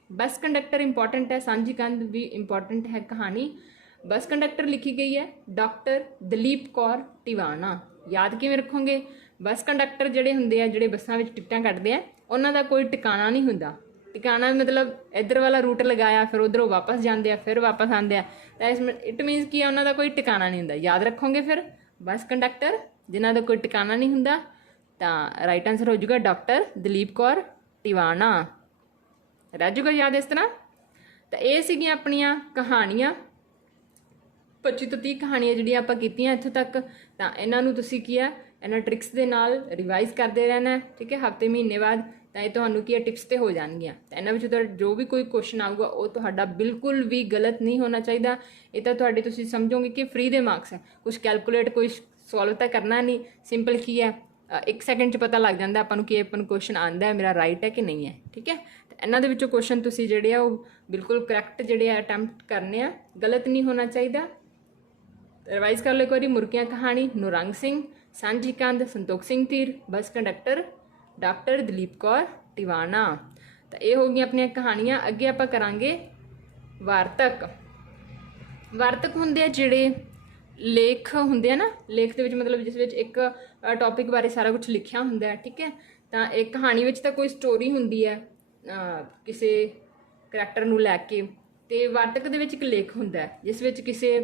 Bus conductor important ਹੈ, ਸਾਂਝੀ ਕੰਧ ਵੀ ਇੰਪੋਰਟੈਂਟ ਹੈ ਕਹਾਣੀ। ਬੱਸ ਕੰਡਕਟਰ ਲਿਖੀ ਗਈ ਹੈ ਡਾਕਟਰ ਦਲੀਪ ਕੌਰ ਟਿਵਾਣਾ। ਯਾਦ ਕਿਵੇਂ ਰੱਖੋਗੇ? ਬੱਸ ਕੰਡਕਟਰ ਜਿਹੜੇ ਹੁੰਦੇ ਆ, ਜਿਹੜੇ ਬੱਸਾਂ ਵਿੱਚ ਟਿਕਟਾਂ ਕੱਟਦੇ ਆ, ਉਹਨਾਂ ਦਾ ਕੋਈ ਟਿਕਾਣਾ ਨਹੀਂ ਹੁੰਦਾ। ਟਿਕਾਣਾ ਮਤਲਬ ਇੱਧਰ ਵਾਲਾ ਰੂਟ ਲਗਾਇਆ, ਫਿਰ ਉੱਧਰੋਂ ਵਾਪਸ ਜਾਂਦੇ ਆ, ਫਿਰ ਵਾਪਸ ਆਉਂਦੇ ਆ। ਤਾਂ ਇਟ ਮੀਨਸ ਕੀ ਆ? ਉਹਨਾਂ ਦਾ ਕੋਈ ਟਿਕਾਣਾ ਨਹੀਂ ਹੁੰਦਾ। ਯਾਦ ਰੱਖੋਗੇ ਫਿਰ ਬੱਸ ਕੰਡਕਟਰ ਜਿਨ੍ਹਾਂ ਦਾ ਕੋਈ ਟਿਕਾਣਾ ਨਹੀਂ ਹੁੰਦਾ। ਤਾਂ ਰਾਈਟ ਆਨਸਰ ਹੋ ਜਾਊਗਾ ਡਾਕਟਰ ਦਲੀਪ ਕੌਰ ਟਿਵਾਣਾ। ਰਹਿ ਜਾਊਗਾ ਯਾਦ ਇਸ ਤਰ੍ਹਾਂ। ਤਾਂ ਇਹ ਸੀਗੀਆਂ ਆਪਣੀਆਂ ਕਹਾਣੀਆਂ, 25 ਤੋਂ 30 ਕਹਾਣੀਆਂ ਜਿਹੜੀਆਂ ਆਪਾਂ ਕੀਤੀਆਂ ਇੱਥੋਂ ਤੱਕ। ਤਾਂ ਇਹਨਾਂ ਨੂੰ ਤੁਸੀਂ ਕੀ ਆ, ਇਹਨਾਂ ਟ੍ਰਿਕਸ ਦੇ ਨਾਲ ਰਿਵਾਈਜ਼ ਕਰਦੇ ਰਹਿਣਾ, ਠੀਕ ਹੈ, ਹਫ਼ਤੇ ਮਹੀਨੇ ਬਾਅਦ। ਤਾਂ ਇਹ ਤੁਹਾਨੂੰ ਕੀ ਹੈ, ਟਿਪਸ ਤੇ ਹੋ ਜਾਣਗੀਆਂ। ਤਾਂ ਇਹਨਾਂ ਵਿੱਚ ਜੋ ਵੀ ਕੋਈ ਕੁਐਸਚਨ ਆਊਗਾ ਉਹ ਤੁਹਾਡਾ ਬਿਲਕੁਲ ਵੀ ਗਲਤ ਨਹੀਂ ਹੋਣਾ ਚਾਹੀਦਾ। ਇਹ ਤਾਂ ਤੁਹਾਡੇ ਤੁਸੀਂ ਸਮਝੋਗੇ ਕਿ ਫ੍ਰੀ ਦੇ ਮਾਰਕਸ ਹੈ। ਕੁਝ ਕੈਲਕੂਲੇਟ, ਕੋਈ ਸੋਲਵ ਤਾਂ ਕਰਨਾ ਨਹੀਂ। ਸਿੰਪਲ ਕੀ ਹੈ, 1 ਸੈਕਿੰਡ 'ਚ ਪਤਾ ਲੱਗ ਜਾਂਦਾ ਆਪਾਂ ਨੂੰ ਕਿ ਆਪਾਂ ਨੂੰ ਕੁਐਸਚਨ ਆਉਂਦਾ ਹੈ, ਮੇਰਾ ਰਾਈਟ ਹੈ ਕਿ ਨਹੀਂ ਹੈ, ਠੀਕ ਹੈ। ਤਾਂ ਇਹਨਾਂ ਦੇ ਵਿੱਚੋਂ ਕੁਐਸਚਨ ਤੁਸੀਂ ਜਿਹੜੇ ਆ ਉਹ ਬਿਲਕੁਲ ਕਰੈਕਟ ਜਿਹੜੇ ਆ ਅਟੈਂਪਟ ਕਰਨੇ ਆ, ਗਲਤ ਨਹੀਂ ਹੋਣਾ ਚਾਹੀਦਾ। ਰਿਵਾਈਜ਼ ਕਰ ਲਓ ਇੱਕ ਵਾਰੀ। ਮੁਰਕੀਆਂ ਕਹਾਣੀ ਨੌਰੰਗ ਸਿੰਘ, ਸਾਂਝੀ ਕੰਧ Santokh Singh Dhir, bus conductor doctor Dalip Kaur Tiwana. ਤਾਂ ਇਹ ਹੋ ਗਈਆਂ ਆਪਣੀਆਂ ਕਹਾਣੀਆਂ। ਅੱਗੇ ਆਪਾਂ ਕਰਾਂਗੇ ਵਾਰਤਕ। ਵਾਰਤਕ ਹੁੰਦੇ ਆ ਜਿਹੜੇ ਲੇਖ ਹੁੰਦੇ ਆ ਨਾ, ਲੇਖ ਦੇ ਵਿੱਚ ਮਤਲਬ ਜਿਸ ਵਿੱਚ ਇੱਕ ਟੌਪਿਕ ਬਾਰੇ ਸਾਰਾ ਕੁਝ ਲਿਖਿਆ ਹੁੰਦਾ ਹੈ, ਠੀਕ ਹੈ। ਤਾਂ ਇੱਕ ਕਹਾਣੀ ਵਿੱਚ ਤਾਂ ਕੋਈ ਸਟੋਰੀ ਹੁੰਦੀ ਹੈ ਕਿਸੇ ਕਰੈਕਟਰ ਨੂੰ ਲੈ ਕੇ, ਤੇ ਵਾਰਤਕ ਦੇ ਵਿੱਚ ਇੱਕ ਲੇਖ ਹੁੰਦਾ ਹੈ ਜਿਸ ਵਿੱਚ ਕਿਸੇ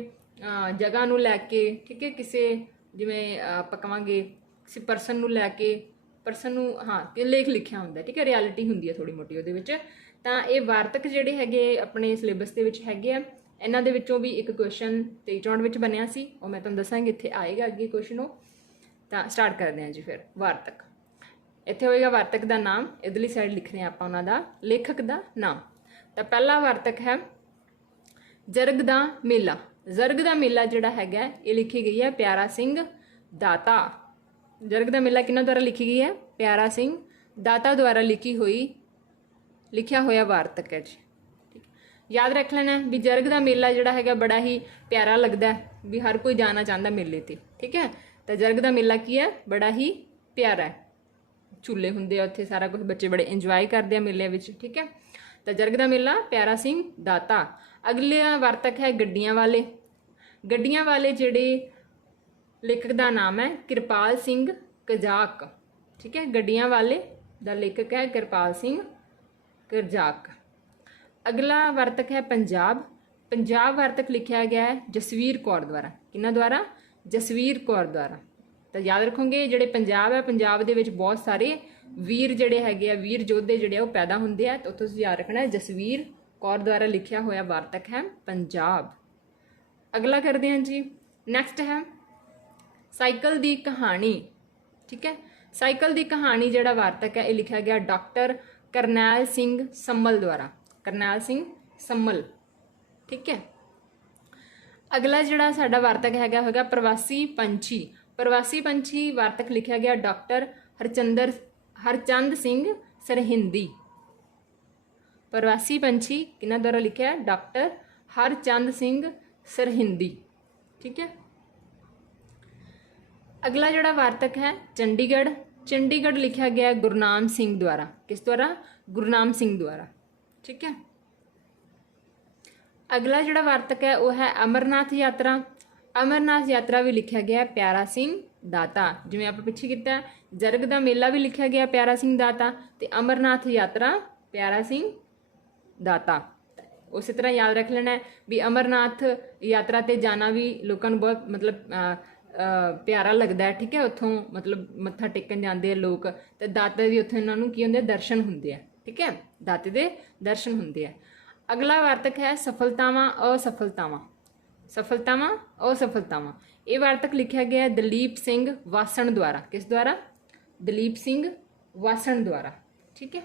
ਜਗ੍ਹਾ ਨੂੰ ਲੈ ਕੇ, ਠੀਕ ਹੈ, ਕਿਸੇ ਜਿਵੇਂ ਆਪਾਂ ਕਹਾਂਗੇ ਕਿਸੇ ਪਰਸਨ ਨੂੰ ਲੈ ਕੇ, ਪਰਸਨ ਨੂੰ ਕਿ ਲੇਖ ਲਿਖਿਆ ਹੁੰਦਾ, ਠੀਕ ਹੈ, ਰਿਐਲਿਟੀ ਹੁੰਦੀ ਹੈ ਥੋੜੀ ਮੋਟੀ ਉਹਦੇ ਵਿੱਚ। ਤਾਂ ਇਹ ਵਾਰਤਕ ਜਿਹੜੇ ਹੈਗੇ ਆਪਣੇ ਸਿਲੇਬਸ ਦੇ ਵਿੱਚ ਹੈਗੇ ਆ। ਇਹਨਾਂ ਦੇ ਵਿੱਚੋਂ ਵੀ ਇੱਕ ਕੁਐਸਚਨ 23-24 ਵਿੱਚ ਬਣਿਆ ਸੀ, ਉਹ ਮੈਂ ਤੁਹਾਨੂੰ ਦੱਸਾਂਗੀ, ਇੱਥੇ ਆਏਗਾ ਅੱਗੇ ਕੁਐਸਚਨ ਉਹ। ਤਾਂ ਸਟਾਰਟ ਕਰਦੇ ਹਾਂ ਜੀ ਫਿਰ। ਵਾਰਤਕ ਇੱਥੇ ਹੋਏਗਾ ਵਾਰਤਕ ਦਾ ਨਾਮ, ਇਧਰਲੀ ਸਾਈਡ ਲਿਖ ਰਹੇ ਹਾਂ ਆਪਾਂ ਉਹਨਾਂ ਦਾ ਲੇਖਕ ਦਾ ਨਾਮ। ਤਾਂ ਪਹਿਲਾ ਵਾਰਤਕ ਹੈ ਜਰਗ ਦਾ ਮੇਲਾ। ਜਰਗ ਦਾ ਮੇਲਾ ਜਿਹੜਾ ਹੈਗਾ ਇਹ ਲਿਖੀ ਗਈ ਹੈ ਪਿਆਰਾ ਸਿੰਘ ਦਾਤਾ। ਜਰਗ ਦਾ ਮੇਲਾ ਕਿਹਨਾਂ ਦੁਆਰਾ ਲਿਖੀ ਗਈ ਹੈ? ਪਿਆਰਾ ਸਿੰਘ ਦਾਤਾ ਦੁਆਰਾ ਲਿਖਿਆ ਹੋਇਆ ਵਾਰਤਕ ਹੈ ਜੀ। ਠੀਕ, ਯਾਦ ਰੱਖ ਲੈਣਾ ਵੀ ਜਰਗ ਦਾ ਮੇਲਾ ਜਿਹੜਾ ਹੈਗਾ ਬੜਾ ਹੀ ਪਿਆਰਾ ਲੱਗਦਾ, ਵੀ ਹਰ ਕੋਈ ਜਾਣਾ ਚਾਹੁੰਦਾ ਮੇਲੇ ਤੇ, ਠੀਕ ਹੈ। ਤਾਂ ਜਰਗ ਦਾ ਮੇਲਾ ਕੀ ਹੈ? ਬੜਾ ਹੀ ਪਿਆਰਾ ਹੈ। ਝੂਲੇ ਹੁੰਦੇ ਆ ਉੱਥੇ, ਸਾਰਾ ਕੁਝ, ਬੱਚੇ ਬੜੇ ਇੰਜੋਏ ਕਰਦੇ ਆ ਮੇਲੇ ਵਿੱਚ, ਠੀਕ ਹੈ। ਤਾਂ ਜਰਗ ਦਾ ਮੇਲਾ ਪਿਆਰਾ ਸਿੰਘ ਦਾਤਾ। ਅਗਲਾ ਵਾਰਤਕ ਹੈ ਗੱਡੀਆਂ ਵਾਲੇ। ਗੱਡੀਆਂ ਵਾਲੇ ਜਿਹੜੇ ਲੇਖਕ ਦਾ ਨਾਮ ਹੈ ਕਿਰਪਾਲ ਸਿੰਘ ਕਜ਼ਾਕ, ਠੀਕ ਹੈ। ਗੱਡੀਆਂ ਵਾਲੇ ਦਾ ਲੇਖਕ ਹੈ ਕਿਰਪਾਲ ਸਿੰਘ ਕਜ਼ਾਕ। ਅਗਲਾ ਵਾਰਤਕ ਹੈ ਪੰਜਾਬ। ਪੰਜਾਬ ਵਾਰਤਕ ਲਿਖਿਆ ਗਿਆ ਹੈ ਜਸਵੀਰ ਕੌਰ ਦੁਆਰਾ। ਕਿਹਨਾਂ ਦੁਆਰਾ? ਜਸਵੀਰ ਕੌਰ ਦੁਆਰਾ। ਤਾਂ ਯਾਦ ਰੱਖੋਗੇ ਜਿਹੜੇ ਪੰਜਾਬ ਹੈ, ਪੰਜਾਬ ਦੇ ਵਿੱਚ ਬਹੁਤ ਸਾਰੇ ਵੀਰ ਜਿਹੜੇ ਹੈਗੇ ਆ, ਵੀਰ ਯੋਧੇ ਜਿਹੜੇ ਆ ਉਹ ਪੈਦਾ ਹੁੰਦੇ ਆ। ਤਾਂ ਉੱਥੋਂ ਤੁਸੀਂ ਯਾਦ ਰੱਖਣਾ ਜਸਵੀਰ ਕੌਰ ਦੁਆਰਾ ਲਿਖਿਆ ਹੋਇਆ ਵਾਰਤਕ ਹੈ ਪੰਜਾਬ। ਅਗਲਾ ਕਰਦੇ ਹਾਂ ਜੀ। ਨੈਕਸਟ ਹੈ ਸਾਈਕਲ ਦੀ ਕਹਾਣੀ, ਠੀਕ ਹੈ। ਸਾਈਕਲ ਦੀ ਕਹਾਣੀ ਜਿਹੜਾ ਵਾਰਤਕ ਹੈ ਇਹ ਲਿਖਿਆ ਗਿਆ ਡਾਕਟਰ ਕਰਨੈਲ ਸਿੰਘ ਸੰਮਲ ਦੁਆਰਾ। ਕਰਨੈਲ ਸਿੰਘ ਸੰਮਲ, ਠੀਕ ਹੈ। ਅਗਲਾ ਜਿਹੜਾ ਸਾਡਾ ਵਾਰਤਕ ਹੈਗਾ ਪ੍ਰਵਾਸੀ ਪੰਛੀ। ਪ੍ਰਵਾਸੀ ਪੰਛੀ ਵਾਰਤਕ ਲਿਖਿਆ ਗਿਆ ਡਾਕਟਰ ਹਰਚੰਦ ਸਿੰਘ ਸਰਹਿੰਦੀ। ਪ੍ਰਵਾਸੀ ਪੰਛੀ ਕਿਹਨਾਂ ਦੁਆਰਾ ਲਿਖਿਆ? ਡਾਕਟਰ ਹਰਚੰਦ ਸਿੰਘ ਸਰਹਿੰਦੀ, ਠੀਕ ਹੈ। ਅਗਲਾ ਜਿਹੜਾ ਵਾਰਤਕ ਹੈ ਚੰਡੀਗੜ੍ਹ। ਚੰਡੀਗੜ੍ਹ ਲਿਖਿਆ ਗਿਆ ਗੁਰਨਾਮ ਸਿੰਘ ਦੁਆਰਾ। ਕਿਸ ਦੁਆਰਾ? ਗੁਰਨਾਮ ਸਿੰਘ ਦੁਆਰਾ, ਠੀਕ ਹੈ। अगला जिहड़ा वार्तक है वह है अमरनाथ यात्रा। अमरनाथ यात्रा भी लिखा गया प्यारा सिंह दाता। जिवें आपां पिछे कीता जरग दा मेला भी लिखा गया प्यारा सिंह दाता, ते अमरनाथ यात्रा प्यारा सिंह दाता। उस तरह याद रख लेना है भी अमरनाथ यात्रा ते जाना भी लोगों को बहुत मतलब प्यारा लगता है, ठीक है। उत्थों मतलब मत्था टेकन जाते हैं लोग, तो दाते भी उत्थों इन्होंने की होंगे दर्शन होंगे, ठीक है, दाते दे दर्शन होंगे। अगला वार्तक है सफलतावां असफलतावां। सफलतावां असफलतावां, ये वार्तक लिखा गया दलीप सिंह वासण द्वारा। किस द्वारा? दलीप सिंह वासण द्वारा, ठीक है।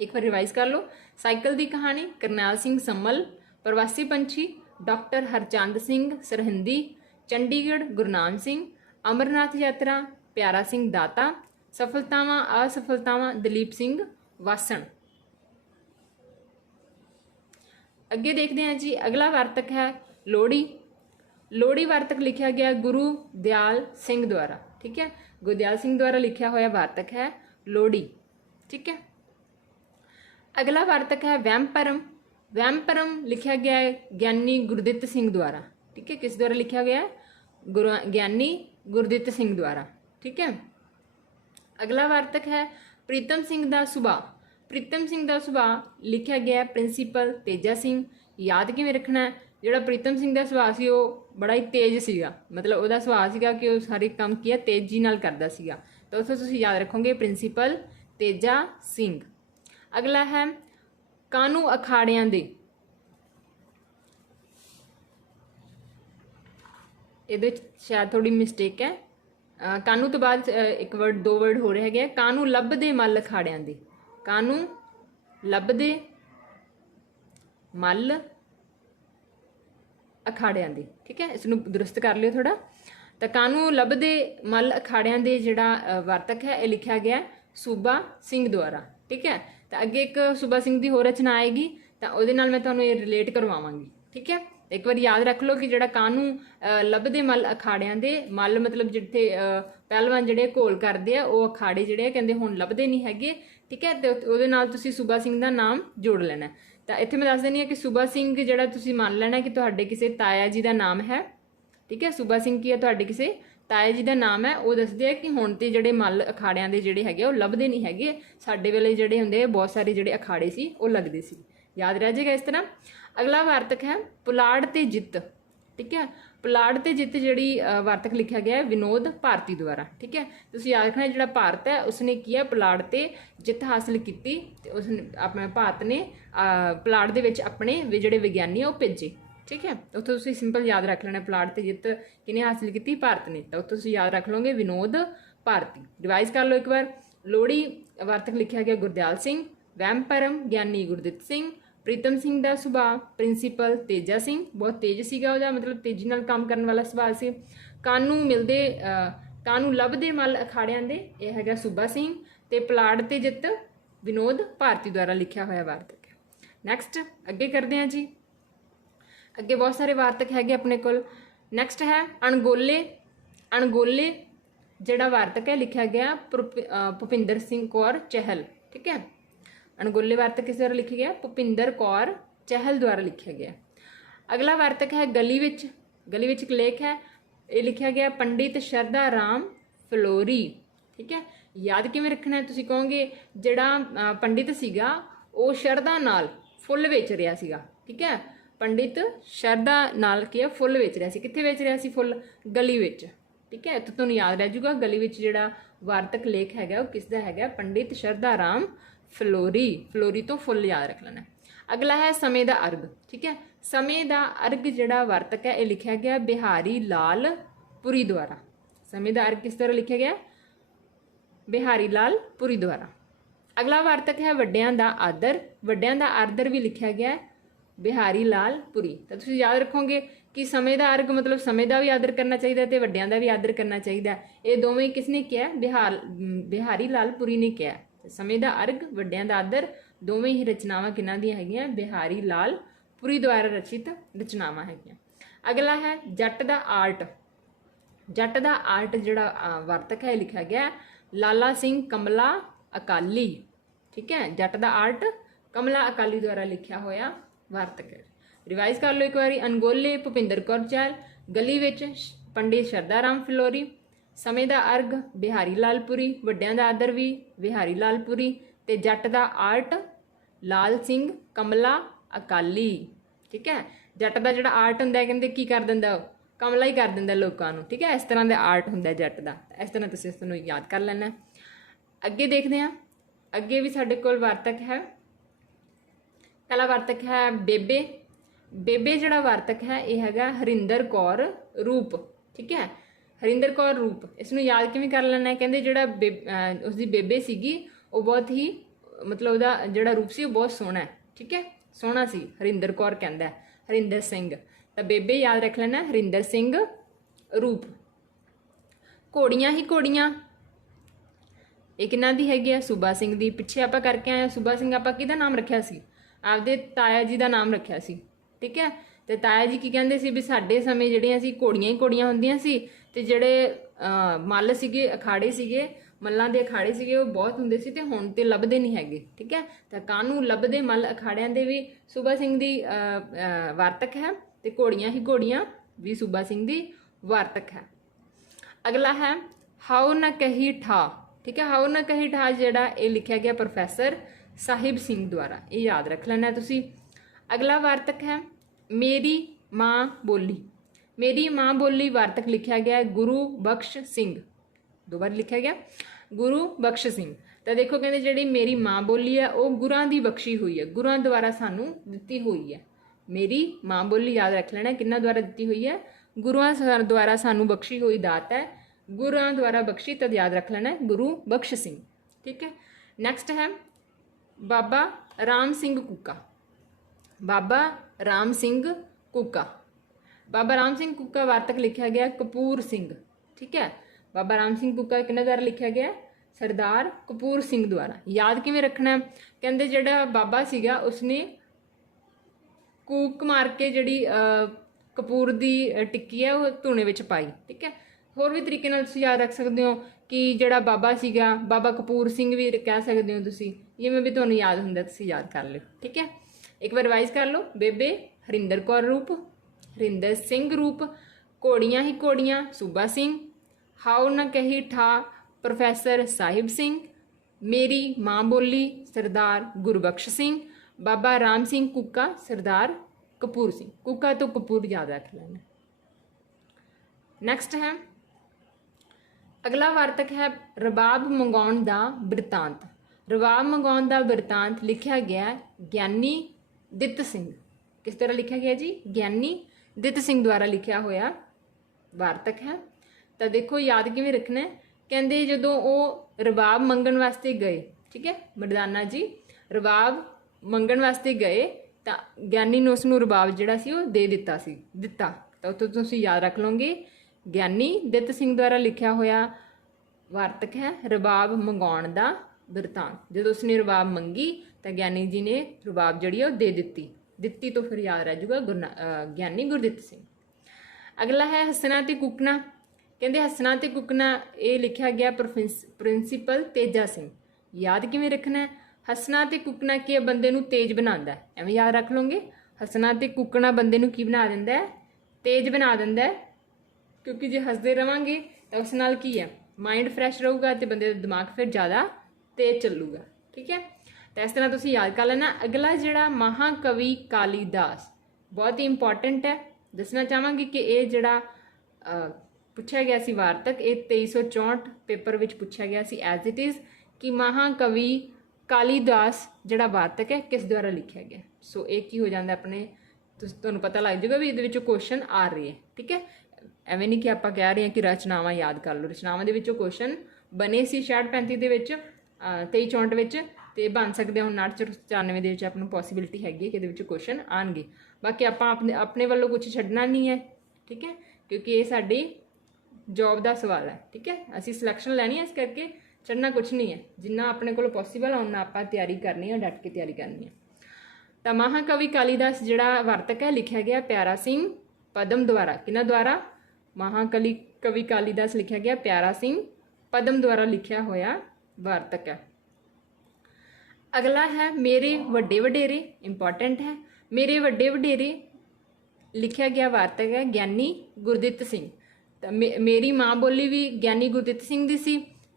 एक बार रिवाइज कर लो। साइकिल की कहानी करनैल सिंह संमल। प्रवासी पंछी डॉक्टर हरचंद सिंह सरहिंदी। चंडीगढ़ गुरनाम सिंह। अमरनाथ यात्रा प्यारा सिंह दाता। सफलतावां असफलतावां दलीप सिंह वासण। अगे देखते हैं जी, अगला वार्तक है लोहड़ी। लोहड़ी वार्तक लिखा गया गुरु दयाल सिंह द्वारा, ठीक है। गुरदयाल सिंह द्वारा लिखा हुआ वार्तक है लोहड़ी, ठीक है। अगला वार्तक है वहम-भरम। वहम-भरम लिखा गया है ज्ञानी गुरदित्त सिंह द्वारा, ठीक है। किस द्वारा लिखा गया है? ज्ञानी गुरदित्त सिंह द्वारा, ठीक है। अगला वार्तक है प्रीतम सिंह दा सुभाऽ। प्रीतम सिंह दा सुभाऽ लिखा गया है प्रिंसीपल तेजा सिंह। याद किवें रखना है? जिहड़ा प्रीतम सिंह दा सुभाऽ सी ओह बड़ा ही तेज सीगा, मतलब उहदा सुभाऽ सीगा कि ओह सारे काम की तेजी नाल करदा सीगा, तो उत्थों तुसीं याद रखोगे प्रिंसीपल तेजा सिंह। अगला है कानू अखाड़ियां दे। ये शायद थोड़ी मिस्टेक है, कानू तो बाद एक वर्ड दो वर्ड हो रहे हैं। कानू लभदे मल अखाड़ियां दे। कानू लभदे मल अखाड़ियां दे, ठीक है। इसनूं दुरुस्त कर लियो थोड़ा। तो कानू लभदे मल अखाड़ियां दे जिहड़ा वार्तक है ये लिखा गया सूबा सिंह द्वारा, ठीक है। तो अगे एक सूबा सिंह की होर रचना आएगी, तो वो मैं तुहानूं ये रिलेट करवावांगी, ठीक है। एक बार याद रख लो कि जिहड़ा कानू लभदे मल अखाड़ियां दे, मल मतलब जिथे पहलवान जिहड़े घोल करते हैं वो अखाड़े जिहड़े कहंदे हुण लभदे नहीं हैगे, ठीक है। तो उहदे नाल तुसीं सूबा सिंह का नाम जोड़ लेना। तो इत्थे मैं दस दिंदी हां कि सूबा सिंह जिहड़ा तुसीं मान लेना कि तुहाडे किसी ताया जी का नाम है, ठीक है। सूबा सिंह की है तुहाडे किसी ताया जी का नाम है। वो दसदे हैं कि हुण ते जिहड़े मल अखाड़ियां दे जिहड़े हैगे वो लभदे नहीं हैगे, साडे वेले जिहड़े हुंदे बहुत सारे जिहड़े अखाड़े सी वो लगदे सी। याद रह जाएगा इस तरह। अगला वार्तक है पुलाड़ ते जित्त, ठीक है। पुलाड़ ते जित्त जिहड़ी वार्तक लिखा गया है विनोद भारती द्वारा, ठीक है। तुसीं याद रखना जिहड़ा भारत है उसने किया पुलाड़ ते जित्त हासिल की, उसने अपने भारत ने पुलाड़ दे विच अपने जिहड़े विग्यानी वो भेजे, ठीक है। उत्थों तुसीं सिंपल याद रख लेना पुलाड़ ते जित्त किने हासिल की? भारत ने। तो उत्थों तुसीं याद रख लोगे विनोद भारती। रिवाइज कर लो एक बार। लोहड़ी वार्तक लिखा गया गुरदयाल सिंह। वहम-भरम ज्ञानी गुरदित्त सिंह। प्रीतम सिंह दा सुभाऽ प्रिंसीपल तेजा सिंह, बहुत तेज सीगा उहदा, मतलब तेजी नाल काम करन वाला सुभाऽ सी। कानू मिलदे कानू लभदे मल अखाड़ियां दे, यह हैगा सूबा सिंह। ते पुलाड़ ते जित्त विनोद भारती द्वारा लिखा हुआ वार्तक है। नैक्सट अगे करते हैं जी। अगे बहुत सारे वार्तक है अपने कोल। नैक्सट है अणगोले। अणगोले जिहड़ा वार्तक है लिखा गया भुपिंदर सिंह कौर चहल, ठीक है। अणगोले वार्तक किस द्वारा लिखा गया? भुपिंदर कौर चहल द्वारा लिखा गया। अगला वार्तक है गली विच। गली विच एक लेख है, ये लिखा गया पंडित शरदा राम फलोरी, ठीक है। याद किवें रखना है? तुसीं कहोगे जिहड़ा पंडित सीगा वो शरदा नाल फुੱਲ वेच रहा सीगा, ठीक है। पंडित शरदा नाल की फुੱਲ वेच रहा सी। कित्थे वेच रहा सी फुੱਲ? गली विच, ठीक है। तो तुहानूं याद रह जाऊगा गली विच जिहड़ा वार्तक लेख हैगा वो किसदा हैगा? पंडित शरदा राम फलोरी। फलोरी तो फुੱਲ याद रख लेना। अगला है समय दा अर्ग, ठीक है। समय दा अर्ग जिहड़ा वार्तक है ये लिखा गया बिहारी लाल पुरी द्वारा। समय दा अर्ग किस तरह लिखा गया? बिहारी लाल पुरी द्वारा। अगला वार्तक है वड्डियां दा आदर। वड्डियां दा आदर भी लिखा गया बिहारी लाल पुरी। तो तुसीं याद रखोगे कि समय दा अर्ग मतलब समय का भी आदर करना चाहिए तो वड्डियां दा भी आदर करना चाहिए। ये दोवें किसने किया? बिहारी लाल पुरी ने किया। समय का अर्ग वड्डियां दा आदर दोवें ही रचनावां किन्हां दियां हैगियां? बिहारी लाल पुरी द्वारा रचित रचनावां हैगियां। अगला है जट दा आर्ट। जट दा आर्ट जिहड़ा वार्तक है लिखा गया लाला सिंह कमला अकाली, ठीक है। जट दा आर्ट कमला अकाली द्वारा लिखा होया वार्तक है। रिवाइज कर लो एक बारी। अनगोले भुपिंदर कौर चहल, गली विच पंडित शरदा राम फिलौरी, समय दा अर्घ बिहारी लाल पुरी, वड्डियां दा आदर भी बिहारी लाल पुरी, ते जट दा आर्ट लाल सिंह कमला अकाली। ठीक है, जट का जोड़ा आर्ट होंगे कहते की कर दिंदा, कमला ही कर दिंदा लोगों को। ठीक है, इस तरह का आर्ट होंगे जट का, इस तरह तुसीं इसनूं याद कर लेना। अगे देखते हैं, अगे भी साडे कोल वार्तक है। पहला वार्तक है बेबे। बेबे जोड़ा वार्तक है यह हैगा हरिंदर कौर रूप। ठीक है, हरिंदर कौर रूप, इसनूं याद किवें कर लेना है, कहते जोड़ा उसकी बेबे सीगी वो बहुत ही मतलब उसका जोड़ा रूप से बहुत सोहना है। ठीक है, सोहना सी, हरिंदर कौर कहता है, हरिंदर सिंह, तो बेबे याद रख लेना हरिंदर सिंह रूप। घोड़ियाँ ही घोड़ियाँ, ये किन्ना दी हैगी है, सूबा सिंह दी। पिछे आप करके आए सूबा सिंह, आप किहदा नाम रखिया सी, आपदे ताया जी का नाम रखिया सी। ठीक है, तो ताया जी की कहते सी भी साडे समय जिहड़ियां सी घोड़ियां ही घोड़ियां हुंदियां सी, ते जिहड़े मल सीगे अखाड़े सीगे, मल्लां दे अखाड़े सीगे वो बहुत हुंदे सी, ते हुण ते लभदे नहीं हैगे। ठीक है, तो कानूं लभदे मल अखाड़ियां दे भी सूबा सिंह दी वार्तक है, ते घोड़ियां ही घोड़ियां भी सूबा सिंह दी वार्तक है। अगला है हाउ न कही ठा। ठीक है, हाउ न कही ठा जिहड़ा ये लिखा गया प्रोफैसर साहिब सिंह द्वारा, ये याद रख लेना तुसी। अगला वार्तक है मेरी माँ बोली। मेरी माँ बोली वार्तक लिखा गया है गुरु बख्श सिंह, दो बार लिखा गया गुरु बख्श सिंह। तो देखो कहते जी मेरी माँ बोली है वो गुरां दी बख्शी हुई है, गुरां द्वारा सानू दिती हुई है। मेरी माँ बोली याद रख लेना किन्ना द्वारा दिती हुई है, गुरुआं द्वारा सानू बख्शी हुई दात है, गुरुआं द्वारा बख्शी, तो याद रख लेना गुरु बख्श सिंह। ठीक है, नैक्सट है बाबा राम सिंह कुका। बाबा राम सिंह कुका, बाबा राम सिंह कुका वार्तक लिखा गया कपूर सिंह। ठीक है, बाबा राम सिंह कुका किन्ने द्वारा लिखा गया, सरदार कपूर सिंह द्वारा। याद किवें रखना, कहते जिहड़ा बाबा सीगा उसने कूक मार के जिहड़ी कपूर दी टिक्की है वो धूने विच पाई। ठीक है, होर भी तरीके नाल तुसीं याद रख सकते हो कि जिहड़ा बाबा सीगा बाबा कपूर सिंह भी कह सकते हो तुसीं, जिवें भी तुहानूं याद हुंदा तुसीं याद कर लिओ। ठीक है, एक बार रिवाइज कर लो। बेबे हरिंदर कौर रूप, हरिंदर सिंह रूप, घोड़ियाँ ही घोड़ियाँ सूबा सिंह, हाउ न कही ठा प्रोफैसर साहिब सिंह, मेरी माँ बोली सरदार गुरबख्श सिंह, बाबा राम सिंह कुका सरदार कपूर सिंह। कुका तो कपूर याद रख लेना। नैक्सट है अगला वार्तक है रबाब मंगाउण दा बिरतांत। रबाब मंगाउण दा बिरतांत लिखा गया ज्ञानी दित सिंह। किस तरह लिखा गया जी, ज्ञानी दित सिंह द्वारा लिखा होया वार्तक है। तो देखो याद किवें रखना है, कहते जदों वो रबाब मंगण वास्ते गए, ठीक है मर्दाना जी रबाब मंगण वास्ते गए तो ज्ञानी ने उसनूं रबाब जिहड़ा सी वो दे दिता सी, दिता। तो उत्थों तुसीं याद रख लोगे ज्ञानी दित सिंह द्वारा लिखा होया वार्तक है रबाब मंगाउण दा बिरतांत। जदों उसने रबाब मंगी तो ज्ञानी जी ने रबाब जिहड़ी है दे दिती, दिती तो फिर याद रह जाऊगा ज्ञानी गुरदित सिंह। अगला है हसना ते कुकना। कहते हसना ते कुकना ये लिखा गया प्रिंसीपल तेजा सिंह। याद किवें रखना है, हसना ते कुकना कि बंदे नूं तेज बनांदा है, एवें याद रख लोगे। हसना ते कुकना बंदे नूं की बना दिंदा है, तेज बना दिंदा है। क्योंकि जे हसदे रवांगे तो उस नाल की है माइंड फ्रैश रहूगा तो बंदे दा दिमाग फिर ज़्यादा तेज चलूगा। ठीक है, तो इस तरह तुसीं याद कर लेना। अगला जिहड़ा महाकवि कालीदास बहुत ही इंपॉर्टेंट है, दसना चाहांगी कि ये जिहड़ा पूछा गया सी वार्तक ये 2364 पेपर विच पूछा गया सी एज इट इज़ कि महाकवि कालीदास जिहड़ा वार्तक है किस द्वारा लिखा गया। सो एक ही हो जाता अपने, तुहानूं पता लग जाएगा भी इहदे विचों क्वेश्चन आ रहे हैं। ठीक है, एवें नहीं कि आप कह रहे हैं कि रचनावां याद कर लो, रचनावां दे विचों क्वेश्चन बने सी 66-35 दे विच 2364 विच ते बन सकते हो 59-94 दे विच आपनूं पॉसिबिलिटी हैगी कि इहदे विचों क्वेश्चन आउणगे। बाकी आपां अपने वालों कुछ छड्डना नहीं है। ठीक है, क्योंकि ये साडी जॉब का सवाल है। ठीक है, असी सिलैक्शन लैनी है, इस करके छड्डना कुछ नहीं है, जिन्ना अपने को पॉसीबल है उन्ना आपां तैयारी करनी है, डट के तैयारी करनी है। तो महाकवि कालीदास जिहड़ा वार्तक है लिखा गया प्यारा सिंह पदम द्वारा। किन्हां द्वारा, महाकवि कालीदास लिखा गया प्यारा सिंह पदम द्वारा लिखा होया वार्तक है। अगला है मेरे वड्डे वडेरे, इंपॉर्टेंट है। मेरे वड्डे वडेरे लिखा गया वार्तक है ज्ञानी गुरदित्त सिंह। तो मेरी माँ बोली भी ज्ञानी गुरदित्त सिंह दी सी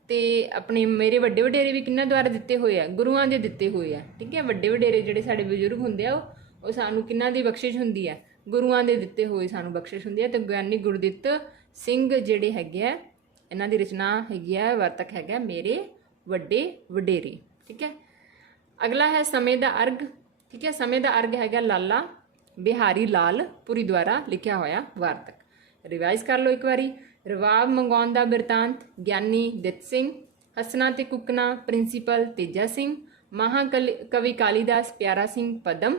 ते अपने मेरे वड्डे वडेरे भी किन्ना द्वारा दिते हुए आ, गुरुआं दे दिते हुए आ। ठीक है, वड्डे वडेरे जिहड़े साडे बजुर्ग हुंदे आ ਉਹ सानू किन्ना दी बख्शिश हुंदी है, गुरुआं दे दिते हुए सानू बख्शिश हुंदी है। तो ज्ञानी गुरदित्त सिंह जिहड़े हैगे आ, इन्हां दी रचना हैगी आ, वार्तक हैगा मेरे वड्डे वडेरे। ठीक है, अगला है समय दा अर्घ। ठीक है, समय दा अर्घ हैगा लाला बिहारी लाल पुरी द्वारा लिखिया होया वार्तक। रिवाइज कर लो एक बारी। रवाब मंगाउण दा बिरतांत ज्ञानी दित सिंह, हसना ते कुकना प्रिंसीपल तेजा सिंह, महाकवि कालीदास प्यारा सिंह पदम,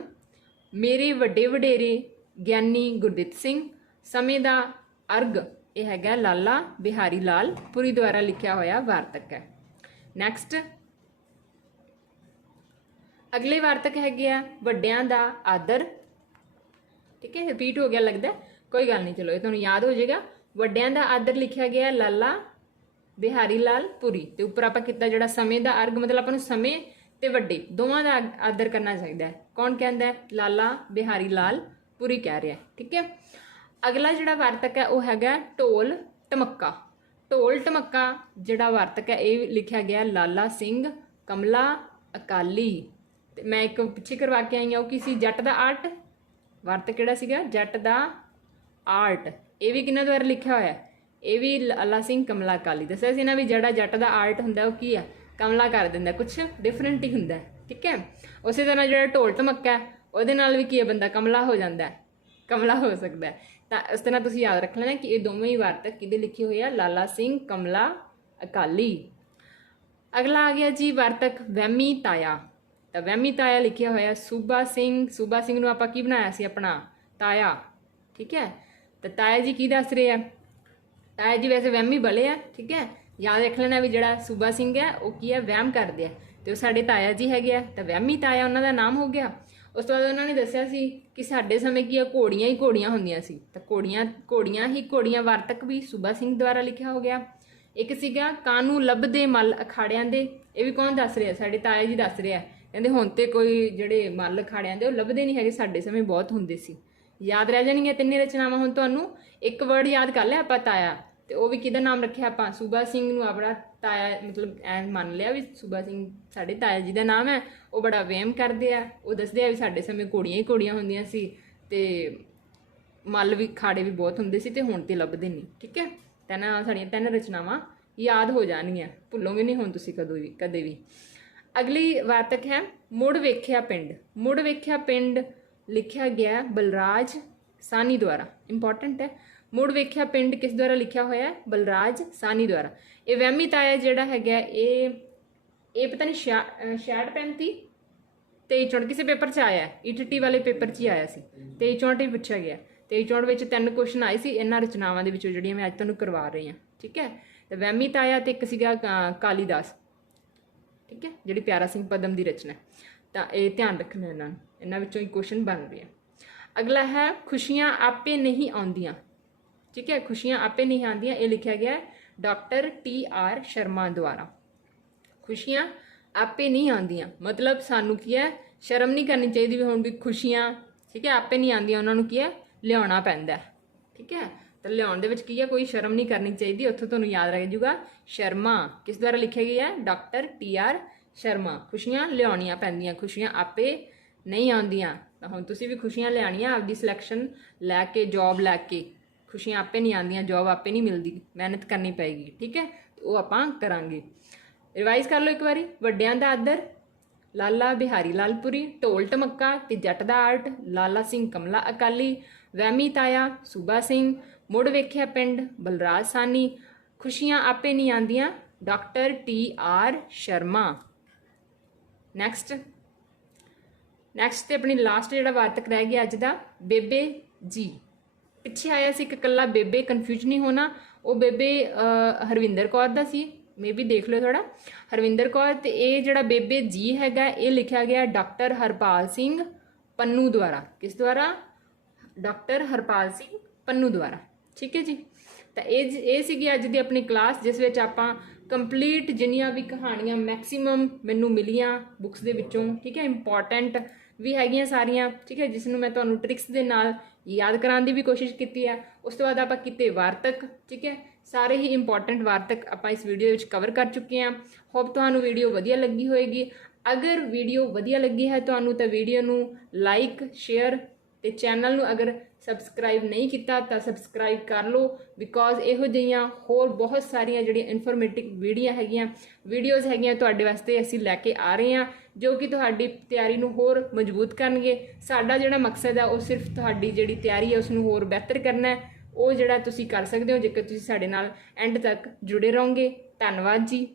मेरे वड्डे वडेरे ज्ञानी गुरदित्त सिंह, समय दा अर्घ ये हैगा लाला बिहारी लाल पुरी द्वारा लिखिया होया वार्तक है। नैक्सट अगले वार्तक हैगे आ वड्डियां दा आदर। ठीक है, रिपीट हो गया लगता है, कोई गल नहीं, चलो ये तुहानूं याद हो जाएगा। वड्डियां दा आदर लिखिया गया लाला बिहारी लाल पुरी। ते उपर आपां किता जिहड़ा समय दा अर्घ, मतलब आपां नूं समय ते वड्डे दोवां दा आदर करना चाहिए। कौन कहता है? लाला बिहारी लाल पुरी कह रहा है। ठीक है, अगला जिहड़ा वार्तक है वह हैगा ढोल ढमक्का। ढोल ढमक्का जिहड़ा वार्तक है ये लिखिया गया लाला सिंह कमला अकाली। ते मैं एक पिछे करवा के आई हूँ, वो किसी जट दा आर्ट वार्तक किहड़ा सीगा? जट दा आर्ट। ये भी किन्ना द्वारा लिखिया होया? ये भी लाला सिंह कमला अकाली। दस्सिया सी ना भी जिहड़ा जट दा आर्ट हुंदा वो की है? कमला कर दिंदा, कुछ डिफरेंट ही हुंदा है। ठीक है, उस तरह जिहड़ा ढोल ढमक्का है उहदे नाल भी की है, बंदा कमला हो जाता है, कमला हो सकता है। तो इस तरह तुसीं याद रख लेना कि ये दोवें ही वार्तक किहदे लिखे हुए हैं? लाला सिंह कमला अकाली। अगला आ गया जी वार्तक वहमी ताया। तो वहमी ताया लिखिया होया सूबा सिंह। सूबा सिंह नूं आपां की बनाया सी? अपना ताया। ठीक है, तो ताया जी की दस रहे हैं? ताया जी वैसे वहमी बले है। ठीक है, याद रख लेना भी जिहड़ा सूबा सिंह है वो की है? वहम करदे आ, ते साडे ताया जी हैगे आ, तो वहमी ताया उन्हां दा नाम हो गया। उस तो बाद उन्होंने दस्सिया सी कि साडे समय की घोड़ियां ही घोड़ियां हुंदियां सी, तो घोड़ियां ही घोड़ियां वार्तक भी सूबा सिंह द्वारा लिखिया हो गया। एक सीगा कानू लभदे मल अखाड़ियां दे। ये भी कौन दस रहा? साडे ताया जी दस रहे हैं। कहते हुण ते कोई जिहड़े मल अखाड़ियां दे लभदे नहीं है, साडे समय बहुत हुंदे सी। याद रह जाएंगे तिन्ने रचनावां। हुण तुहानूं एक वर्ड याद कर लिया आपां ताया, ते वो भी किहदा नाम रखिया आपां? सूबा सिंह नूं अपना ताया, मतलब ऐ मान लिया भी सूबा सिंह साडे ताया जी दा नाम है। वो बड़ा वहम करदे आ, वो दसदे आ भी साडे समय घोड़ियां ही घोड़ियां हुंदियां सी, ते मल भी खाड़े भी बहुत हुंदे सी, ते हुण ते लभदे नहीं। ठीक है, साड़ियां 3 रचनावां याद हो जाणगियां, भुल्लोगे नहीं हुण तुसीं कदे भी। अगली वार्तक है मुड़ वेख्या पिंड। मुड़ वेख्या पिंड लिखिया गया बलराज सानी द्वारा। इंपॉर्टेंट है, मुड़ वेख्या पिंड किस द्वारा लिखिया होया है? बलराज सानी द्वारा। ये वहमी ताया जिहड़ा हैगा ये पता नहीं 66-35 23-64 किसी पेपर च आया है, ईटीटी वाले पेपर च ही आया सी। 23-64 ही पूछा गया। 23-64 विच 3 क्वेश्चन आए सी इन्हां रचनावां दे विचों जिहड़ियां मैं अज तुहानूं करवा रही हां। ठीक है, तो वहमी ताया ते एक सीगा कालीदास। ठीक है, जिहड़ी प्यारा सिंह पदम की रचना है, तो ये ध्यान रखना इन्हां विचों ही क्वेश्चन बन रहे हैं। अगला है खुशियां आपे नहीं आउंदियां। ठीक है, खुशियां आपे नहीं आउंदियां, ये लिखा गया है डॉक्टर TR शर्मा द्वारा। खुशियां आपे नहीं आउंदियां मतलब सानू की है? शर्म नहीं करनी चाहिए भी हुण भी खुशियां ठीक है आपे नहीं आउंदियां, उन्हां नूं की है? लियाउणा पैंदा है। ठीक है, तो लियाउण दे विच की है? कोई शर्म नहीं करनी चाहिए। उत्थों तुहानूं याद रह जाऊगा शर्मा किस द्वारा लिखिया गया है? Doctor TR Sharma. खुशियां लियाउणियां पैंदियां, खुशियां आपे नहीं आउंदियां। तो हुण तुसीं भी खुशियां लियाणियां, आपदी सिलैक्शन लैके जॉब लैके। खुशियां आपे नहीं आउंदियां, जॉब आपे नहीं मिलती, मेहनत करनी पेगी। ठीक है, तो वो आपां करांगे। रिवाइज कर लो एक बारी। वड्डियां दा आदर लाला बिहारी लालपुरी, ढोल ढमक्का ते जट दा आर्ट लाला सिंह कमला अकाली, वहमी ताया सूबा सिंह, मुड़ वेख्या पिंड बलराज सानी, खुशियां आपे नहीं आंदियां डॉक्टर TR शर्मा। नैक्सट ते अपनी लास्ट जिहड़ा वार्तक रह गया अज दा बेबे जी। पिछे आया सी एक कल्ला बेबे, कन्फ्यूज नहीं होना, वो बेबे हरविंदर कौर दा सी, मे भी देख लो थोड़ा। हरविंदर कौर ते ये जिहड़ा बेबे जी हैगा ये लिखा गया डॉक्टर हरपाल सिंह पन्नू द्वारा। किस द्वारा? डॉक्टर हरपाल सिंह पन्नू द्वारा। ठीक है जी, तो ये सीगी अज दी अपनी क्लास जिस विच आपां कंप्लीट जिन्नियां भी कहानियां मैक्सीमम मैनू मिलियां बुक्स दे विचों। ठीक है, इंपॉर्टेंट भी हैगियां सारियां। ठीक है, जिसनूं मैं तुहानूं ट्रिक्स दे नाल याद कराने की भी कोशिश की है। उस तो बाद आप किते वार्तक, ठीक है, सारे ही इंपॉर्टेंट वार्तक आप इस वीडियो में कवर कर चुके हैं। होप तुहानू वीडियो वधिया लगी होएगी। अगर वीडियो वधिया लगी है तुहानू तो वीडियो नू लाइक शेयर ते चैनल नू अगर सबसक्राइब नहीं किया तो सबसक्राइब कर लो, बिकॉज इहो जिहियां होर बहुत सारिया जिहड़ियां इन्फॉर्मेटिव वीडियोज़ हैगियां तुहाडे वास्ते असीं लैके आ रहे हैं, जो कि तुहाडी तैयारी नू होर मजबूत करनगे। साडा जिहड़ा मकसद है वो सिर्फ तुहाडी जिहड़ी तैयारी है उसनू होर बेहतर करना है। वो जिहड़ा तुसीं कर सकदे हो जेकर तुसीं साडे नाल एंड तक जुड़े रहोगे। धन्नवाद जी।